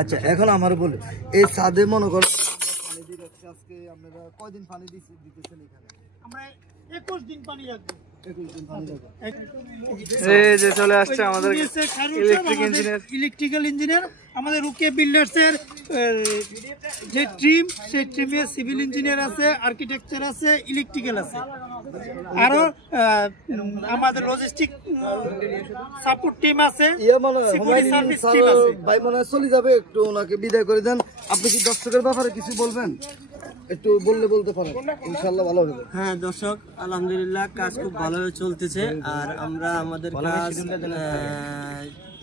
আচ্ছা, এখন আমার বলে এই ছাদে মনে করেন পানি দিয়ে রাখছি, আজকে আপনারা কয়দিন পানি দিতেছেন এখানে? আমরা 21 দিন পানি রাখবো। 21 দিন পানি রাখবো। এই যে চলে আসছে আমাদের ইলেকট্রিক্যাল ইঞ্জিনিয়ার, আমাদের রুকিয়া বিল্ডার্স এর যে টিম, সেই টিমে সিভিল ইঞ্জিনিয়ার আছে, আর্কিটেকচার আছে, ইলেকট্রিক্যাল আছে, আরো আমাদের লজিস্টিক সাপোর্ট টিম আছে, সিকিউরিটি সার্ভিস টিম আছে। ভাই মনে হয় চলে যাবে, একটু ওনাকে বিদায় করে দেন। আপনি কি দর্শকের ব্যাপারে কিছু বলবেন? একটু বলতে পারেন, ইনশাআল্লাহ ভালো হবে। হ্যাঁ দর্শক, আলহামদুলিল্লাহ কাজ খুব ভালোভাবে চলতেছে। আর আমরা আমাদের কাজ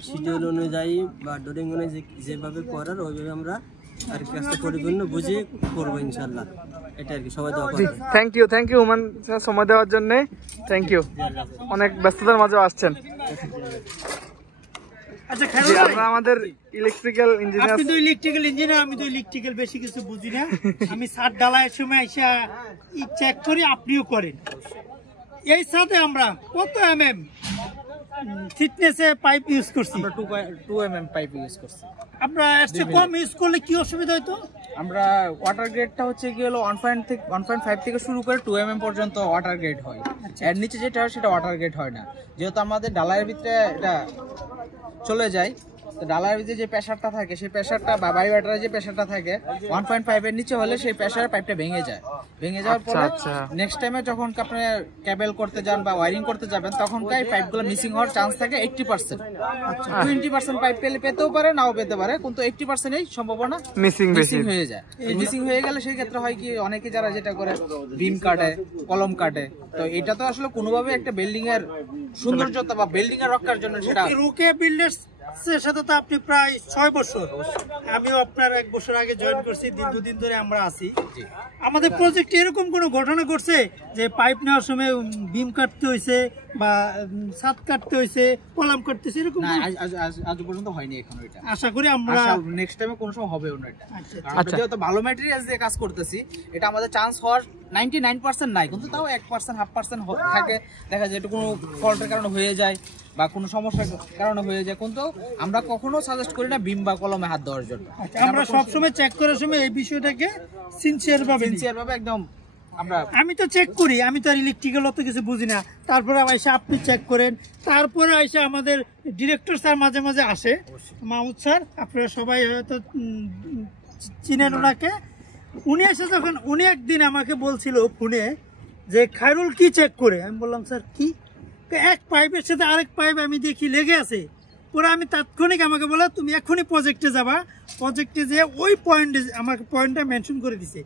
শিডিউল অনুযায়ী বা ডোরিং অনুযায়ী যেভাবে করার ওইভাবে আমরা আর কাজটা পরিপূর্ণ বুঝে করবো ইনশাআল্লাহ। এটা আর কি, সবাই দোয়া করবেন। থ্যাংক ইউ ওমান সময় দেওয়ার জন্য, থ্যাংক ইউ। অনেক ব্যস্ততার মাঝে আসছেন। আচ্ছা, আমরা আমাদের ইলেকট্রিক্যাল ইঞ্জিনিয়ার, আপনি তো ইলেকট্রিক্যাল ইঞ্জিনিয়ার, আমি তো ইলেকট্রিক্যাল বেশি কিছু বুঝি না। আমি ছাদ ঢালাইয়ের সময় এসে চেক করি, আপনিও করেন। এই সাথে আমরা কত এমএম থিকনেসে পাইপ ইউজ করছি? আমরা 2 mm পাইপ ইউজ করছি। আমরা এসে কম ইউজ করলে কি অসুবিধা হতো? আমরা ওয়াটার গ্রেডটা হচ্ছে কি হলো 1.5 থেকে শুরু করে 2 mm পর্যন্ত ওয়াটার গ্রেড হয়। এর নিচে যেটা হয় সেটা ওয়াটার গ্রেড হয় না, যেহেতু আমাদের ডালায়ের ভিতরে এটা চলে যায়। তো ডালায়ের ভিতরে যে প্রেসারটা থাকে, সেই প্রেসারটা বা বাই ওয়াটারের যে প্রেসারটা থাকে 1.5 এর নিচে হলে সেই প্রেসারের পাইপটা ভেঙে যায়। ভেঙে যাওয়ার পরে নেক্সট টাইমে যখন আপনি কেবল করতে যান বা ওয়্যারিং করতে যাবেন, তখন এই পাইপগুলো মিসিং হওয়ার চান্স থাকে 80%। 20% পাইপ পেতেও পারে, নাও পেতে পারে, কিন্তু 80% এই সম্ভাবনা মিসিং হয়ে যায়। মিসিং হয়ে গেলে সেই ক্ষেত্রে হয় কি, অনেকে যারা যেটা করে বিম কাটে, কলম কাটে। তো এটা তো আসলে কোনোভাবে একটা বিল্ডিং এর সৌন্দর্যতা বা বিল্ডিং এর রক্ষার জন্য সেটা। রুকিয়া বিল্ডার্স এর সাথে তো আপনি প্রায় 6 বছর, আমিও আপনার 1 বছর আগে জয়েন করছি, দীর্ঘদিন ধরে আমরা আছি। আমাদের প্রজেক্টে এরকম কোনো ঘটনা ঘটছে যে পাইপ নেওয়ার সময় বিম কাটতে হয়েছে বা ছাদ কাটতে হয়েছে, কলাম কাটতে হয়েছে, এরকম আজ পর্যন্ত হয়নি এখন। এটা আশা করি আমরা নেক্সট টাইমে কোনো সময় হবে না। এটা আমরা যেহেতু ভালো ম্যাটেরিয়ালস দিয়ে কাজ করতেছি, এটা আমাদের চান্স হওয়ার 99% নাই, কিন্তু তাও 1% 0.5% থাকে। দেখা যায় এটা কোনো ফল্টের কারণে হয়ে যায় বা কোনো সমস্যার কারণে হয়ে যায়, কিন্তু আমরা কখনো সাজেস্ট করি না বিম বা কলমে হাত দেওয়ার জন্য। আমরা সবসময় চেক করার সময় এই বিষয়টাকে সিনসিয়ার ভাবে একদম আমি তো চেক করি। আমি তো আর ইলেকট্রিক্যাল অত কিছু বুঝি না, তারপরে এসে আপনি চেক করেন, তারপরে এসে আমাদের ডিরেক্টর স্যার মাঝে মাঝে আসে, মাহমুদ স্যার, আপনারা সবাই হয়তো চিনেন ওনাকে। উনি এসে যখন উনি একদিন আমাকে বলছিল ফোনে যে খায়রুল কি চেক করে, আমি বললাম স্যার কি? এক পাইপের সাথে আরেক পাইপ আমি দেখি লেগে আছে। পরে আমি তাৎক্ষণিক আমাকে বলে তুমি এক্ষুনি প্রজেক্টে যাবা, প্রজেক্টে যেয়ে ওই পয়েন্টে আমাকে পয়েন্টটা মেনশন করে দিছে।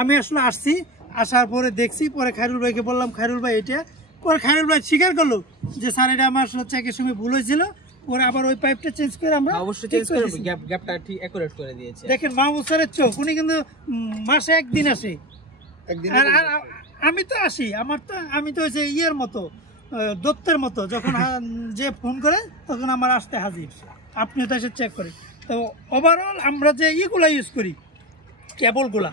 আমি আসলে আসছি, আসার পরে দেখছি, পরে খায়রুল ভাইকে বললাম খায়রুল ভাই এটা, পরে খায়রুল ভাই স্বীকার করলো যে স্যার এটা আমার চেকের সময় ভুল হয়েছিল। পরে আবার ওই পাইপটা চেঞ্জ করে আমরা অবশ্যই চেঞ্জ করে গ্যাপটা ঠিক অ্যাকুরেট করে দিয়েছে। দেখেন মাহমুদ স্যারের চোখ, উনি কিন্তু মাসে একদিন আসে। আর আমি তো আসি, আমি তো হচ্ছে ইয়ের মতো, দত্তের মতো, যখন যে ফোন করে তখন আমার আসতে হাজির। আপনিও তো এসে চেক করেন। তো ওভারঅল আমরা যে ইগুলা ইউজ করি, কেবলগুলা,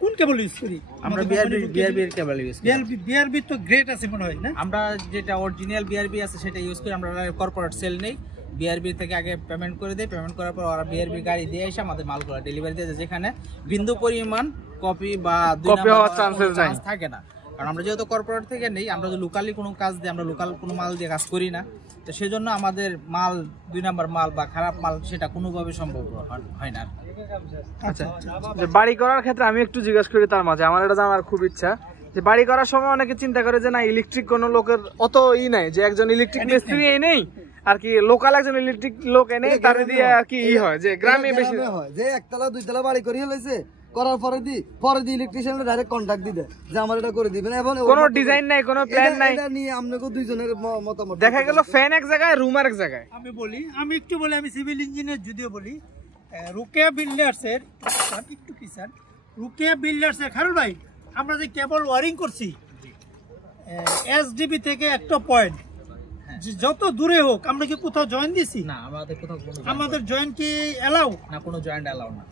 কোন কেবল ইউজ করি আমরা? বিআরবি এর কেবল ইউজ করি। বিআরবি তো গ্রেট আছে মনে হয় না? আমরা যেটা অরিজিনাল বিআরবি আছে সেটা ইউজ করি। আমরা কর্পোরেট সেল নেই, বিআরবি থেকে আগে পেমেন্ট করে দেয়, পেমেন্ট করার পর ওরা বিআরবি গাড়ি দিয়ে এসে আমাদের মালগুলো ডেলিভারি দিয়ে যায়, যেখানে বিন্দু পরিমাণ কপি বা চান্স থাকে না। কারণ আমরা যেহেতু কর্পোরেট থেকে নেই, আমরা তো লোকালি কোনো কাজ দিয়ে, আমরা লোকাল কোনো মাল দিয়ে কাজ করি না। তো সেজন্য আমাদের মাল 2 নাম্বার মাল বা খারাপ মাল সেটা কোনোভাবে সম্ভব হয় না। আচ্ছা, যে বাড়ি করার ক্ষেত্রে আমি একটু জিজ্ঞাসা করি, তার মাঝে আমার এটা জানার খুব ইচ্ছা যে বাড়ি করার সময় অনেকে চিন্তা করে যে না ইলেকট্রিক কোনো লোকের অত নাই, যে একজন ইলেকট্রিক মিস্ত্রি নেই আর কি, লোকাল একজন ইলেকট্রিক লোক এনে তার দিয়ে আর কি হয়, যে গ্রামে বেশি হয় যে একতলা 2 তলা বাড়ি করিয়ে লইছে, করার পরে দি ইলেকট্রিশিয়ানের ডাইরেক্ট কন্টাক্ট দিবে যে আমার এটা করে দিবেন। এবং কোনো ডিজাইন নাই, কোনো প্ল্যান নাই, এটা নিয়ে আপনাকে দুইজনের মতামত। দেখা গেল ফ্যান এক জায়গায়, রুম আরেক জায়গায়। আমি একটু বলি, আমি সিভিল ইঞ্জিনিয়ার যদিও বলি, রোকেয়া বিল্ডার্সের একটু কিষান, রোকেয়া বিল্ডার্সের খারুল ভাই, আমরা যে কেবল ওয়ারিং করছি এসডিবি থেকে একটা পয়েন্ট যত দূরে হোক, আমরা কি কোথাও জয়েন দিছি? না, আমাদের কোথাও আমাদের জয়েন কি এলাও না, কোনো জয়েন্ট এলাও না।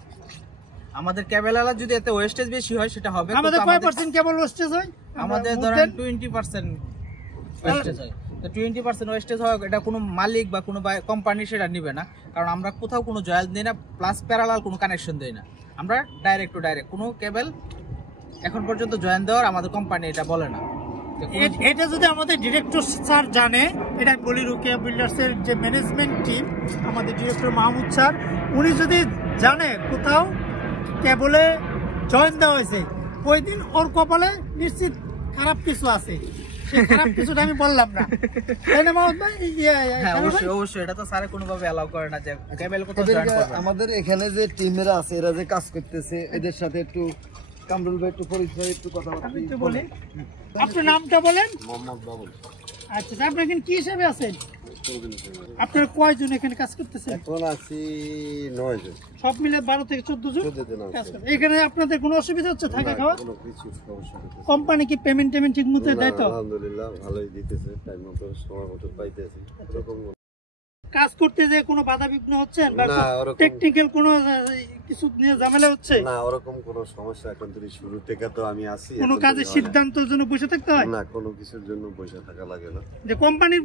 আমাদের কেবল এলা যদি এতে ওয়েস্টেজ বেশি হয় সেটা হবে। আমাদের কয় পার্সেন্ট কেবল ওয়েস্টেজ হয়? আমাদের ধরেন 20% ওয়েস্টেজ হয়। তো 20% ওয়েস্টেজ হয়, এটা কোনো মালিক বা কোনো কোম্পানি সেটা নিবে না, কারণ আমরা কোথাও কোনো জয়েল দিই না, প্লাস প্যারালাল কোনো কানেকশন দেই না। আমরা ডাইরেক্ট টু ডাইরেক্ট কোনো কেবল এখন পর্যন্ত জয়েন দেওয়ার আমাদের কোম্পানি এটা বলে না। এটা যদি আমাদের ডিরেক্টর স্যার জানে, এটা বলি রোকেয়া বিল্ডার্সের যে ম্যানেজমেন্ট টিম, আমাদের ডিরেক্টর মাহমুদ স্যার, উনি যদি জানে কোথাও কেবলে জয়েন দেওয়া হয়েছে, ওই দিন ওর কপালে নিশ্চিত খারাপ কিছু আছে। সেই খারাপ কিছুটা আমি বললাম না, তাই না মাহমুদ ভাই? হ্যাঁ, অবশ্যই অবশ্যই, এটা তো স্যারে কোনোভাবে এলাও করে না যে কেবল কোথাও জয়েন করবে। আমাদের এখানে যে টিমেরা আছে, এরা যে কাজ করতেছে, এদের সাথে একটু কামরুল ভাই একটু পরিচয়, একটু কথা বলি। আপনার নামটা বলেন। মোহাম্মদ বাবুল। আচ্ছা, আপনি এখানে কি হিসাবে আছেন? আপনার কয়জন এখানে কাজ করতেছেন? এখন আছি 9 জন, সব মিলে 12 থেকে 14 জন 14 জন কাজ আছে। করে। এখানে আপনাদের কোনো অসুবিধা হচ্ছে থাকা খাওয়া? কোনো কিছু সমস্যা নেই। কোম্পানি কি পেমেন্ট ঠিক মতো দেয় তো? আলহামদুলিল্লাহ ভালোই দিতেছে, টাইম মতো সময় মতো পাইতেছি। এরকম কাজ করতে যে কোনো বাধা বিঘ্ন হচ্ছে বা না, ওরকম টেকনিক্যাল কোনো কিছু নিয়ে ঝামেলা হচ্ছে? না, ওরকম কোনো সমস্যা এখন থেকে শুরু থেকে তো আমি আছি। কোনো কাজের সিদ্ধান্তের জন্য বসে থাকতে হয় না, কোনো কিছুর জন্য বসে থাকা লাগে না। যে কোম্পানির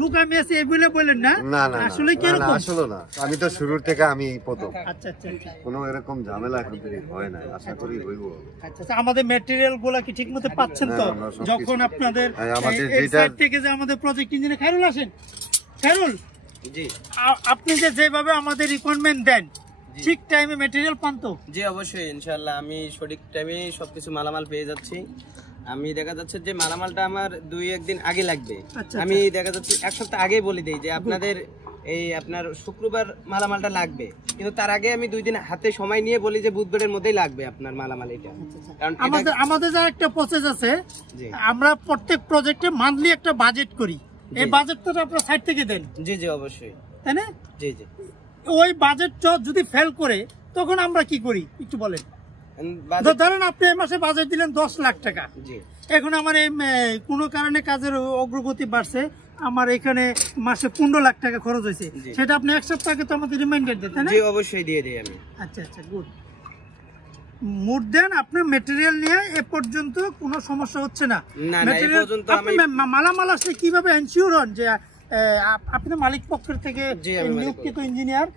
লোক আমি আছি এই বলেন না? না না, আসলে কি না, এরকম? আসলে না, আমি তো শুরুর থেকে আমি প্রথম। আচ্ছা আচ্ছা আচ্ছা। কোনো এরকম ঝামেলা এখন থেকে হয় না, আশা করি হইব। আচ্ছা আচ্ছা, আমাদের ম্যাটেরিয়াল গুলা কি ঠিক মতো পাচ্ছেন তো? হ্যাঁ, আমরা সবকিছু- যখন আপনাদের হ্যাঁ, আমাদের এই যেটা- সাইড থেকে যে আমাদের প্রজেক্ট ইঞ্জিনিয়ার খায়রুল আসেন, খায়রুল জি আপনি যে যেভাবে আমাদের রিকোয়ারমেন্ট দেন, ঠিক টাইমে ম্যাটেরিয়াল পান তো? জি অবশ্যই, ইনশাআল্লাহ আমি সঠিক টাইমে সবকিছু মালামাল পেয়ে যাচ্ছি। আমি দেখা যাচ্ছে যে মালামালটা আমার 2-1 দিন আগে লাগবে, আচ্ছা, আমি দেখা যাচ্ছে 1 সপ্তাহ আগেই বলে দিই যে আপনাদের এই আপনার শুক্রবার মালামালটা লাগবে, কিন্তু তার আগে আমি 2 দিন হাতে সময় নিয়ে বলি যে বুধবারের মধ্যেই লাগবে আপনার মালামাল এটা। কারণ আমাদের যা একটা প্রসেস আছে, জি আমরা প্রত্যেক প্রজেক্টে মান্থলি একটা বাজেট করি, এই বাজেটটা আপনারা সাইড থেকে দেন, জি জি অবশ্যই, তাই না? জি জি। ওই বাজেট যদি ফেল করে তখন আমরা কি করি একটু বলেন। ধরেন আপনি এই মাসে বাজেট দিলেন 10 লাখ টাকা, জি এখন আমার এই কোনো কারণে কাজের অগ্রগতি বাড়ছে, আমার এখানে মাসে 15 লাখ টাকা খরচ হয়েছে, সেটা আপনি 1 সপ্তাহ আগে তো আমাদের রিমাইন্ডার দেন, তাই না? জি অবশ্যই দিয়ে দিই আমি। আচ্ছা আচ্ছা, গুড। মোর দেন আপনার মেটেরিয়াল নিয়ে এ পর্যন্ত কোনো সমস্যা হচ্ছে না? না না, এই পর্যন্ত আমি মালামাল আসলে কিভাবে এনশিওর হন যে আপনি মালিক পক্ষের থেকে নিয়োগকৃত ইঞ্জিনিয়ার,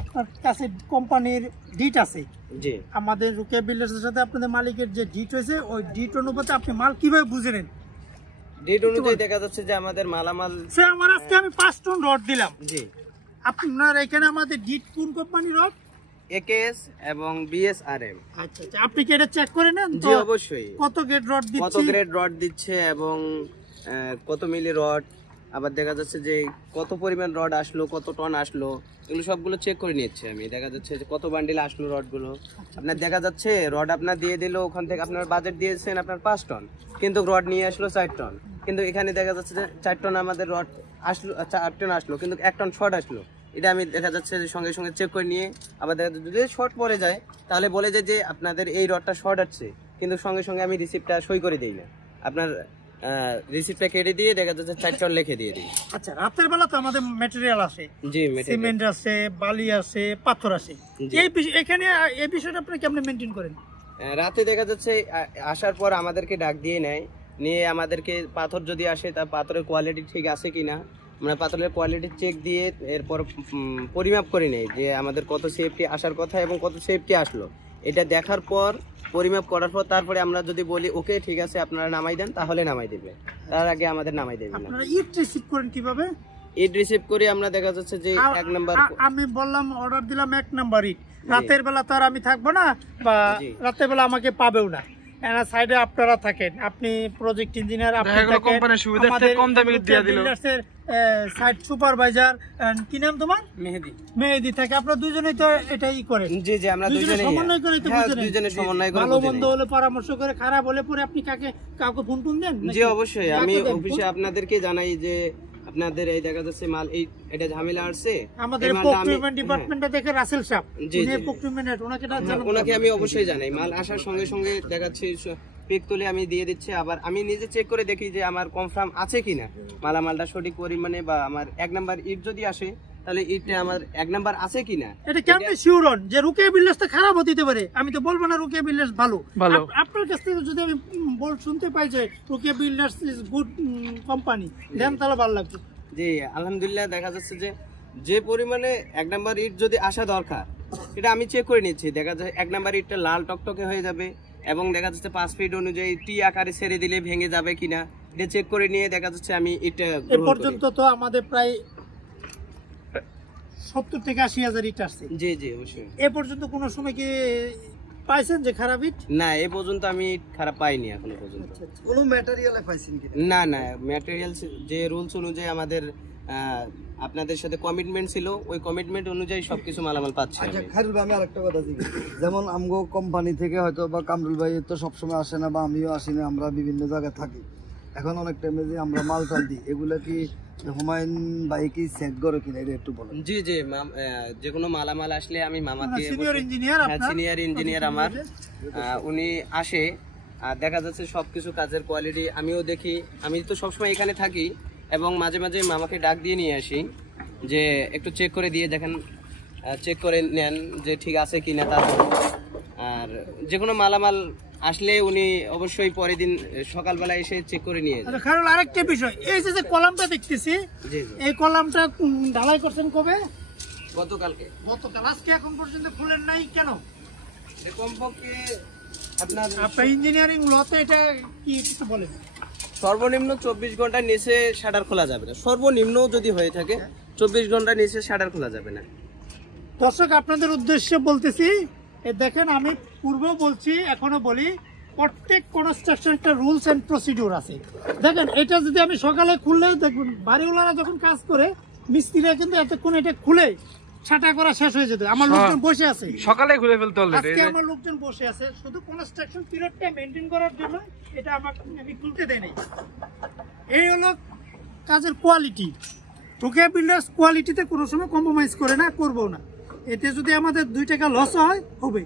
আপনার কাছে কোম্পানির ডিট আছে? জি, আমাদের রোকেয়া বিল্ডার্সের সাথে আপনাদের মালিকের যে ডিট হয়েছে, ওই ডিট অনুপাতে আপনি মাল কিভাবে বুঝে নেন? ডেট অনুযায়ী দেখা যাচ্ছে যে আমাদের মালামাল, সে আমার আজকে আমি 5 টন রড দিলাম, জি আপনার এখানে আমাদের ডিট কোন কোম্পানির রড? একেএস এবং বিএসআরএম। আচ্ছা আচ্ছা, আপনি কি এটা চেক করে নেন? জি অবশ্যই, কত গ্রেড রড কত দিচ্ছে, গ্রেড রড দিচ্ছে এবং কত মিলি রড, আবার দেখা যাচ্ছে যে কত পরিমাণ রড আসলো, কত টন আসলো, এগুলো সবগুলো চেক করে নিচ্ছে আমি। দেখা যাচ্ছে যে কত বান্ডিল আসলো রডগুলো, আপনার দেখা যাচ্ছে রড আপনার দিয়ে দিল, ওখান থেকে আপনার বাজেট দিয়েছেন আপনার 5 টন, কিন্তু রড নিয়ে আসলো 4 টন, কিন্তু এখানে দেখা যাচ্ছে যে 4 টন আমাদের রড আসলো, 4 টন আসলো, কিন্তু 1 টন শর্ট আসলো। এটা আমি দেখা যাচ্ছে যে সঙ্গে সঙ্গে চেক করে নিয়ে, আবার দেখা যাচ্ছে যদি শর্ট পড়ে যায় তাহলে বলে যায় যে আপনাদের এই রডটা শর্ট আসছে, কিন্তু সঙ্গে সঙ্গে আমি রিসিপ্টটা সই করে দিই না, আপনার রিসিপ্টটা কেটে দিয়ে দেখা যাচ্ছে 4 টন লিখে দিয়ে দিই। আচ্ছা, রাতের বেলা তো আমাদের ম্যাটেরিয়াল আসে, জি সিমেন্ট আছে, বালি আছে, পাথর আছে, এখানে এই বিষয়টা আপনি কেমনে মেইনটেইন করেন? রাতে দেখা যাচ্ছে আসার পর আমাদেরকে ডাক দিয়ে নেয়, নিয়ে আমাদেরকে পাথর যদি আসে তা পাথরের কোয়ালিটি ঠিক আছে কিনা, আমরা পাথরের কোয়ালিটি চেক দিয়ে এরপর পরিমাপ করে নেই যে আমাদের কত সেফটি আসার কথা এবং কত সেফটি আসলো, এটা দেখার পর পরিমাপ করার পর তারপরে আমরা যদি বলি ওকে ঠিক আছে আপনারা নামাই দেন, তাহলে নামাই দেবে, তার আগে আমাদের নামাই দেবে না। আপনারা ইট রিসিভ করেন কিভাবে? ইট রিসিভ করি আমরা, দেখা যাচ্ছে যে 1 নাম্বার, আমি বললাম অর্ডার দিলাম 1 নাম্বার ইট, রাতের বেলা তো আর আমি থাকবো না বা রাতের বেলা আমাকে পাবেও না, সাইডে আপনারা থাকেন, আপনি প্রজেক্ট ইঞ্জিনিয়ার, আপনি দেখা গেল থাকেন, কোম্পানির সুবিধার্থে আমাদের কম দামে দিয়ে দিল। বিল্ডার্সের সাইট সুপারভাইজার, কি নাম তোমার? মেহেদি থাকে। আপনারা দুজনেই তো এটাই করেন। জি জি, আমরা দুজনেই সমন্বয় করে তো বুঝেন, দুজনে সমন্বয় করে ভালো মন্দ হলে পরামর্শ করে, খারাপ হলে পরে আপনি কাউকে ফোন দেন? জি অবশ্যই, আমি অফিসে আপনাদেরকে জানাই যে আপনাদের এই দেখা যাচ্ছে মাল এটা ঝামেলা আসছে, আমাদের প্রকিউরমেন্ট ডিপার্টমেন্টে দেখে রাসেল সাহেব, উনি প্রকিউরমেন্ট ওনাকে আমি অবশ্যই জানাই। মাল আসার সঙ্গে সঙ্গে দেখাচ্ছি পিক তুলে আমি দিয়ে দিচ্ছি, আবার আমি নিজে চেক করে দেখি যে আমার কনফার্ম আছে কিনা মালামালটা সঠিক পরিমাণে, বা আমার 1 নাম্বার ইট যদি আসে তাহলে ইটটা আমার 1 নাম্বার আছে কিনা। এটা কেমন শিওর হন যে রুকিয়া বিল্ডার্স তো খারাপ হতে পারে? আমি তো বলবো না রুকিয়া বিল্ডার্স ভালো। আপনার কাছ থেকে যদি আমি শুনতে পাই যে রুকিয়া বিল্ডার্স ইজ গুড কোম্পানি, দেন তাহলে ভালো লাগবে। জি আলহামদুলিল্লাহ, দেখা যাচ্ছে যে পরিমাণে 1 নাম্বার ইট যদি আসা দরকার এটা আমি চেক করে নিচ্ছি। দেখা যাচ্ছে 1 নাম্বার ইটটা লাল টকটকে হয়ে যাবে, এবং দেখা যাচ্ছে 5 ফিট অনুযায়ী টি আকারে ছেড়ে দিলে ভেঙে যাবে কিনা এটা চেক করে নিয়ে দেখা যাচ্ছে আমি এটা এ পর্যন্ত তো আমাদের প্রায় 70 থেকে 80 হাজার ইট আসছে। জি জি অবশ্যই। এ পর্যন্ত কোনো সময় কি পাইছেন যে খারাপ ইট? না, এ পর্যন্ত আমি খারাপ পাইনি এখনো পর্যন্ত। কোনো ম্যাটেরিয়ালে পাইছেন কি? না না, ম্যাটেরিয়াল যে রুলস অনুযায়ী আমাদের আপনাদের সাথে কমিটমেন্ট ছিল, ওই কমিটমেন্ট অনুযায়ী সবকিছু মালামাল পাচ্ছি। আচ্ছা খায়রুল ভাই, আমি আরেকটা কথা বলি, যেমন আমগো কোম্পানি থেকে হয়তো বা কামরুল ভাই তো সবসময় আসে না, বা আমিও আসি না, আমরা বিভিন্ন জায়গায় থাকি। এখন অনেক টাইমে যে আমরা মাল টাল দিই, এগুলা কি হুমায়ুন ভাই কি সেট করে কিনা এটা একটু বলেন। জি জি, যে কোনো মালামাল আসলে আমি মামাকে, সিনিয়র ইঞ্জিনিয়ার, সিনিয়র ইঞ্জিনিয়ার আমার, উনি আসে আর দেখা যাচ্ছে সবকিছু কাজের কোয়ালিটি আমিও দেখি। আমি তো সবসময় এখানে থাকি এবং মাঝে মাঝে মামাকে ডাক দিয়ে নিয়ে আসি যে একটু চেক করে দিয়ে দেখেন, চেক করে নেন যে ঠিক আছে কিনা তারপর। আর যে কোনো মালামাল আসলে উনি অবশ্যই পরের দিন সকালবেলা এসে চেক করে নিয়ে যায়। কারণ আরেকটা বিষয়, এই যে কলামটা দেখতেছি, এই কলামটা ঢালাই করছেন কবে? গতকালকে। গতকাল। আজকে এখন পর্যন্ত খুলেন নাই কেন? কমপক্ষে আপনার ইঞ্জিনিয়ারিং লতে এটা কি কিছু বলেন? সর্বনিম্ন 24 ঘন্টার নিচে শাটার খোলা যাবে না। সর্বনিম্ন যদি হয়ে থাকে 24 ঘন্টার নিচে শাটার খোলা যাবে না। দর্শক আপনাদের উদ্দেশ্যে বলতেছি, দেখেন আমি পূর্বেও বলছি এখনো বলি, প্রত্যেক কনস্ট্রাকশন একটা রুলস এন্ড প্রসিডিউর আছে। দেখেন এটা যদি আমি সকালে খুললে দেখবেন বাড়িওয়ালারা যখন কাজ করে মিস্ত্রিরা কিন্তু এতক্ষণ এটা খুলে ছাটা করা শেষ হয়ে যেত। আমার লোকজন বসে আছে, সকালে খুলে ফেলতে অলরেডি। আজকে আমার লোকজন বসে আছে শুধু কনস্ট্রাকশন পিরিয়ডটা মেইনটেইন করার জন্য, এটা আমি খুলতে দেই নাই। এই হলো কাজের কোয়ালিটি। রুকিয়া বিল্ডার্স কোয়ালিটিতে কোনো সময় কম্প্রোমাইজ করে না, করবো না। এতে যদি আমাদের 2 টাকা লস হয় হবে।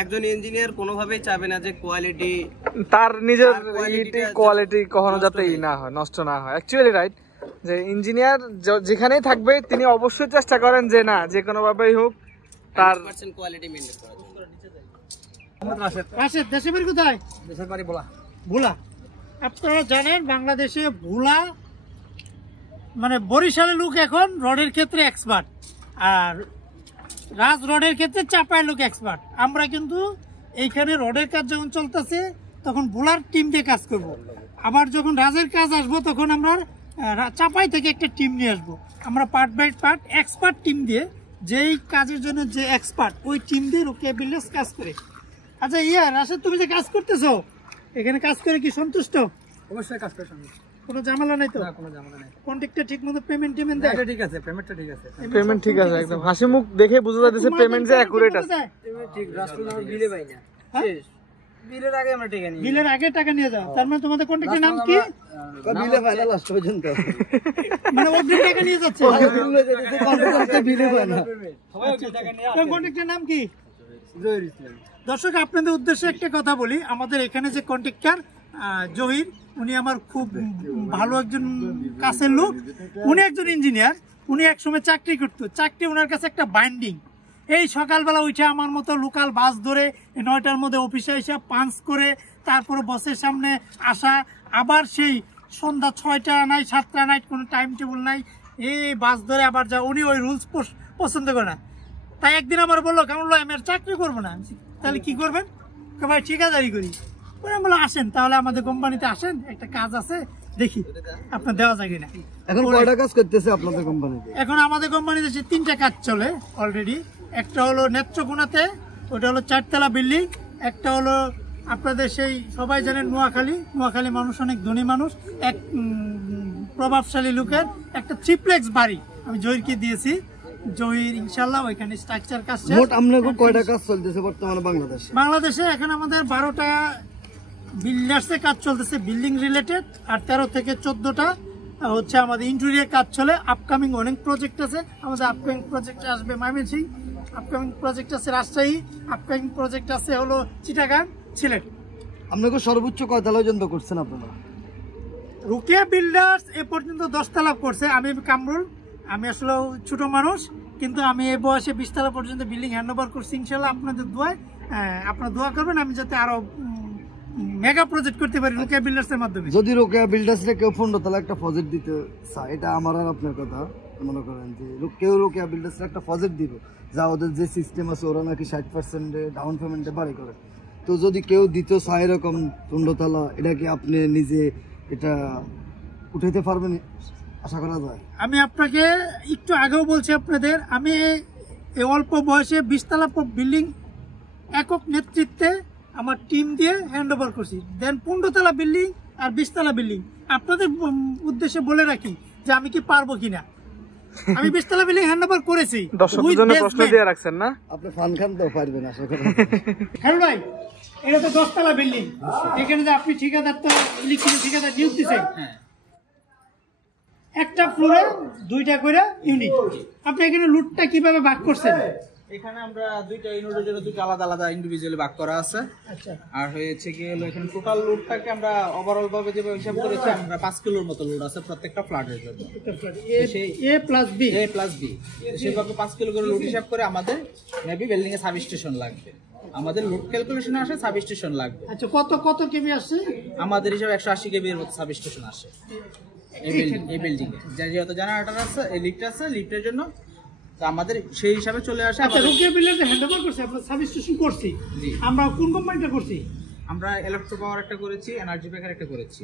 একজন ইঞ্জিনিয়ার কোনোভাবেই চাবে না যে কোয়ালিটি, তার নিজের কোয়ালিটি কখনো যাতে না হয়, নষ্ট না হয়। অ্যাকচুয়ালি রাইট, যে ইঞ্জিনিয়ার যেখানেই থাকবে তিনি অবশ্যই চেষ্টা করেন যে না যে কোনো ভাবেই হোক তার কোয়ালিটি মেইনটেইন করার জন্য। রাশেদ, দেশের বাড়ি কোথায়? দেশের বাড়ি ভোলা। ভোলা। আপনারা জানেন বাংলাদেশে ভোলা মানে বরিশালের লোক এখন রডের ক্ষেত্রে এক্সপার্ট, আর রাজ রডের ক্ষেত্রে চাপায়ের লোক এক্সপার্ট। আমরা কিন্তু এইখানে রডের কাজ যখন চলতেছে তখন ভোলার টিম দিয়ে কাজ করব, আবার যখন রাজের কাজ আসবো তখন আমরা চাপাই থেকে একটা টিম নিয়ে আসবো। আমরা part by part expert team দিয়ে, যেই কাজের জন্য যে এক্সপার্ট ওই টিম দিয়ে রুকিয়া বিল্ডার্স কাজ করে। আচ্ছা রাশেদ, তুমি যে কাজ করতেছো এখানে কাজ করে কি সন্তুষ্ট? অবশ্যই কাজ করে সন্তুষ্ট। কোনো ঝামেলা নাই তো? না, কোনো ঝামেলা নাই। কন্ট্রাক্টর ঠিকমতো পেমেন্ট দেয়? এটা ঠিক আছে, পেমেন্টটা ঠিক আছে। পেমেন্ট ঠিক আছে, একদম হাসি মুখ দেখে বোঝা যাচ্ছে পেমেন্ট যে অ্যাকুরেট আছে। ঠিক, রাষ্ট্র আমার বিলে পাই না। শেষ বিলের আগে আমরা টাকা নিই। বিলের আগে টাকা নিয়ে যাও, তার মানে তোমাদের কন্ট্রাক্টর নাম কি? বিলে ফাইনাল লাস্ট পর্যন্ত মানে অগ্রিম টাকা নিয়ে যাচ্ছে, বিলে ফাইনাল। কন্ট্রাক্টর নাম কি? জহির ইসলাম। দর্শক আপনাদের উদ্দেশ্যে একটা কথা বলি, আমাদের এখানে যে কন্ট্রাক্টর জহির, উনি আমার খুব ভালো একজন কাছের লোক। উনি একজন ইঞ্জিনিয়ার, উনি একসময় চাকরি করতো, চাকরি ওনার কাছে একটা বাইন্ডিং। এই সকালবেলা উঠে আমার মতো লোকাল বাস ধরে 9টার মধ্যে অফিসে এসে পাঞ্চ করে তারপরে বসের সামনে আসা, আবার সেই সন্ধ্যা 6টা নাই 7টা নাই, কোনো টাইম টেবিল নাই, এই বাস ধরে আবার যা। উনি ওই রুলস পছন্দ করে না। তাই একদিন আমার বললো কেমন আমি আর চাকরি করবো না। তাহলে কি করবেন? ভাই ঠিকাদারি করি। বললো আসেন তাহলে আমাদের কোম্পানিতে আসেন, একটা কাজ আছে দেখি আপনার দেওয়া যায় কিনা। এখন কয়টা কাজ করতেছে আপনাদের কোম্পানিতে? এখন আমাদের কোম্পানিতে 3টা কাজ চলে অলরেডি। একটা হলো নেত্রকোনাতে, ওটা হলো 4 তলা বিল্ডিং। একটা হলো আপনাদের সেই সবাই জানেন নোয়াখালী মানুষ অনেক ধনী মানুষ, এক প্রভাবশালী লোকের একটা ট্রিপ্লেক্স বাড়ি আমি জহিরকে দিয়েছি। জহির ইনশাল্লাহ ওইখানে স্ট্রাকচার কাজ শেষ। মোট আপনাদের কয়টা কাজ চলতেছে বর্তমানে বাংলাদেশে? এখন আমাদের 12টা বিল্ডার্সে কাজ চলতেছে বিল্ডিং রিলেটেড, আর 13 থেকে 14টা হচ্ছে আমাদের ইন্টেরিয়র কাজ চলে। আপকামিং অনেক প্রজেক্ট আছে আমাদের। আপকামিং প্রজেক্ট আসবে ময়মনসিংহ, আপকামিং প্রজেক্ট আছে রাজশাহী, আপকামিং প্রজেক্ট আছে হলো চিটাগাং, সিলেট। আপনাকে সর্বোচ্চ কয়তলা পর্যন্ত করছেন আপনারা? রোকেয়া বিল্ডার্স এ পর্যন্ত 10 তলা করছে। আমি কামরুল, আমি আসলে ছোট মানুষ, কিন্তু আমি এই বয়সে 20 তলা পর্যন্ত বিল্ডিং হ্যান্ড ওভার করছি ইনশাল্লাহ। আপনাদের দোয়ায়, আপনারা দোয়া করবেন আমি যাতে আরো মেগা প্রজেক্ট করতে পারি রোকেয়া বিল্ডার্স এর মাধ্যমে। যদি রোকেয়া বিল্ডার্স এর কেউ 15 তলা একটা প্রজেক্ট দিতে চায়, এটা আমার আর আপনার কথা, মনে করেন যে কেউ রোকেয়া বিল্ডার্স এর একটা প্রজেক্ট দিবে, যা ওদের যে সিস্টেম আছে ওরা নাকি 60% ডাউন পেমেন্টে বাড়ি করে, তো যদি কেউ দিতে চায় এরকম 15 তলা, এটা কি আপনি নিজে এটা উঠাইতে পারবেন আশা করা যায়? আমি আপনাকে একটু আগেও বলছি আপনাদের, আমি এই অল্প বয়সে 20 তলা বিল্ডিং একক নেতৃত্বে আমার টিম দিয়ে হ্যান্ড ওভার করছি। দেন 15 তলা বিল্ডিং আর 20 তলা বিল্ডিং। আপনাদের উদ্দেশ্যে বলে রাখি যে আমি কি পারবো কিনা। আমি 20 তলা বিল্ডিং হ্যান্ড ওভার করেছি। দর্শকদের জন্য প্রশ্ন দিয়ে রাখছেন না আপনি ফান খান তো পারবেন আশা করি। হ্যালো ভাই, এটা তো 10 তলা বিল্ডিং, এখানে যে আপনি ঠিকাদার তো ইলেকট্রিক ঠিকাদার নিয়োগ দিচ্ছেন, একটা ফ্লোরে 2টা করে ইউনিট। আপনি এখানে লুটটা কিভাবে ভাগ করছেন? এখানে আমরা 2টা ইউনিটের জন্য 2টা আলাদা আলাদা ইন্ডিভিজুয়ালি ভাগ করা আছে। আচ্ছা, আর হয়েছে কি হলো এখানে টোটাল লোডটাকে আমরা ওভারঅল ভাবে যেভাবে হিসাব করেছি, আমরা 5 কিলোর মতো লোড আছে প্রত্যেকটা ফ্ল্যাটের জন্য। এ প্লাস বি সেভাবে 5 কিলো করে লোড হিসাব করে আমাদের মেবি বিল্ডিং এ সাবস্টেশন লাগবে। আমাদের লোড ক্যালকুলেশনে আসে সাবস্টেশন লাগবে। আচ্ছা, কত কেবি আসছে? আমাদের হিসাবে 180 কেবি এর মতো সাবস্টেশন আসে এই বিল্ডিং এ। যেহেতু জেনারেটর আছে, এই লিফট আছে, লিফটের জন্য তো আমাদের সেই হিসাবে চলে আসে। আচ্ছা, রোকেয়া বিল্ডার্স হ্যান্ড ওভার করছে, আমরা সাবস্টেশন করছি। আমরা কোন কোম্পানিটা করছি? আমরা ইলেকট্রো পাওয়ার একটা করেছি, এনার্জি ব্যাকার একটা করেছি।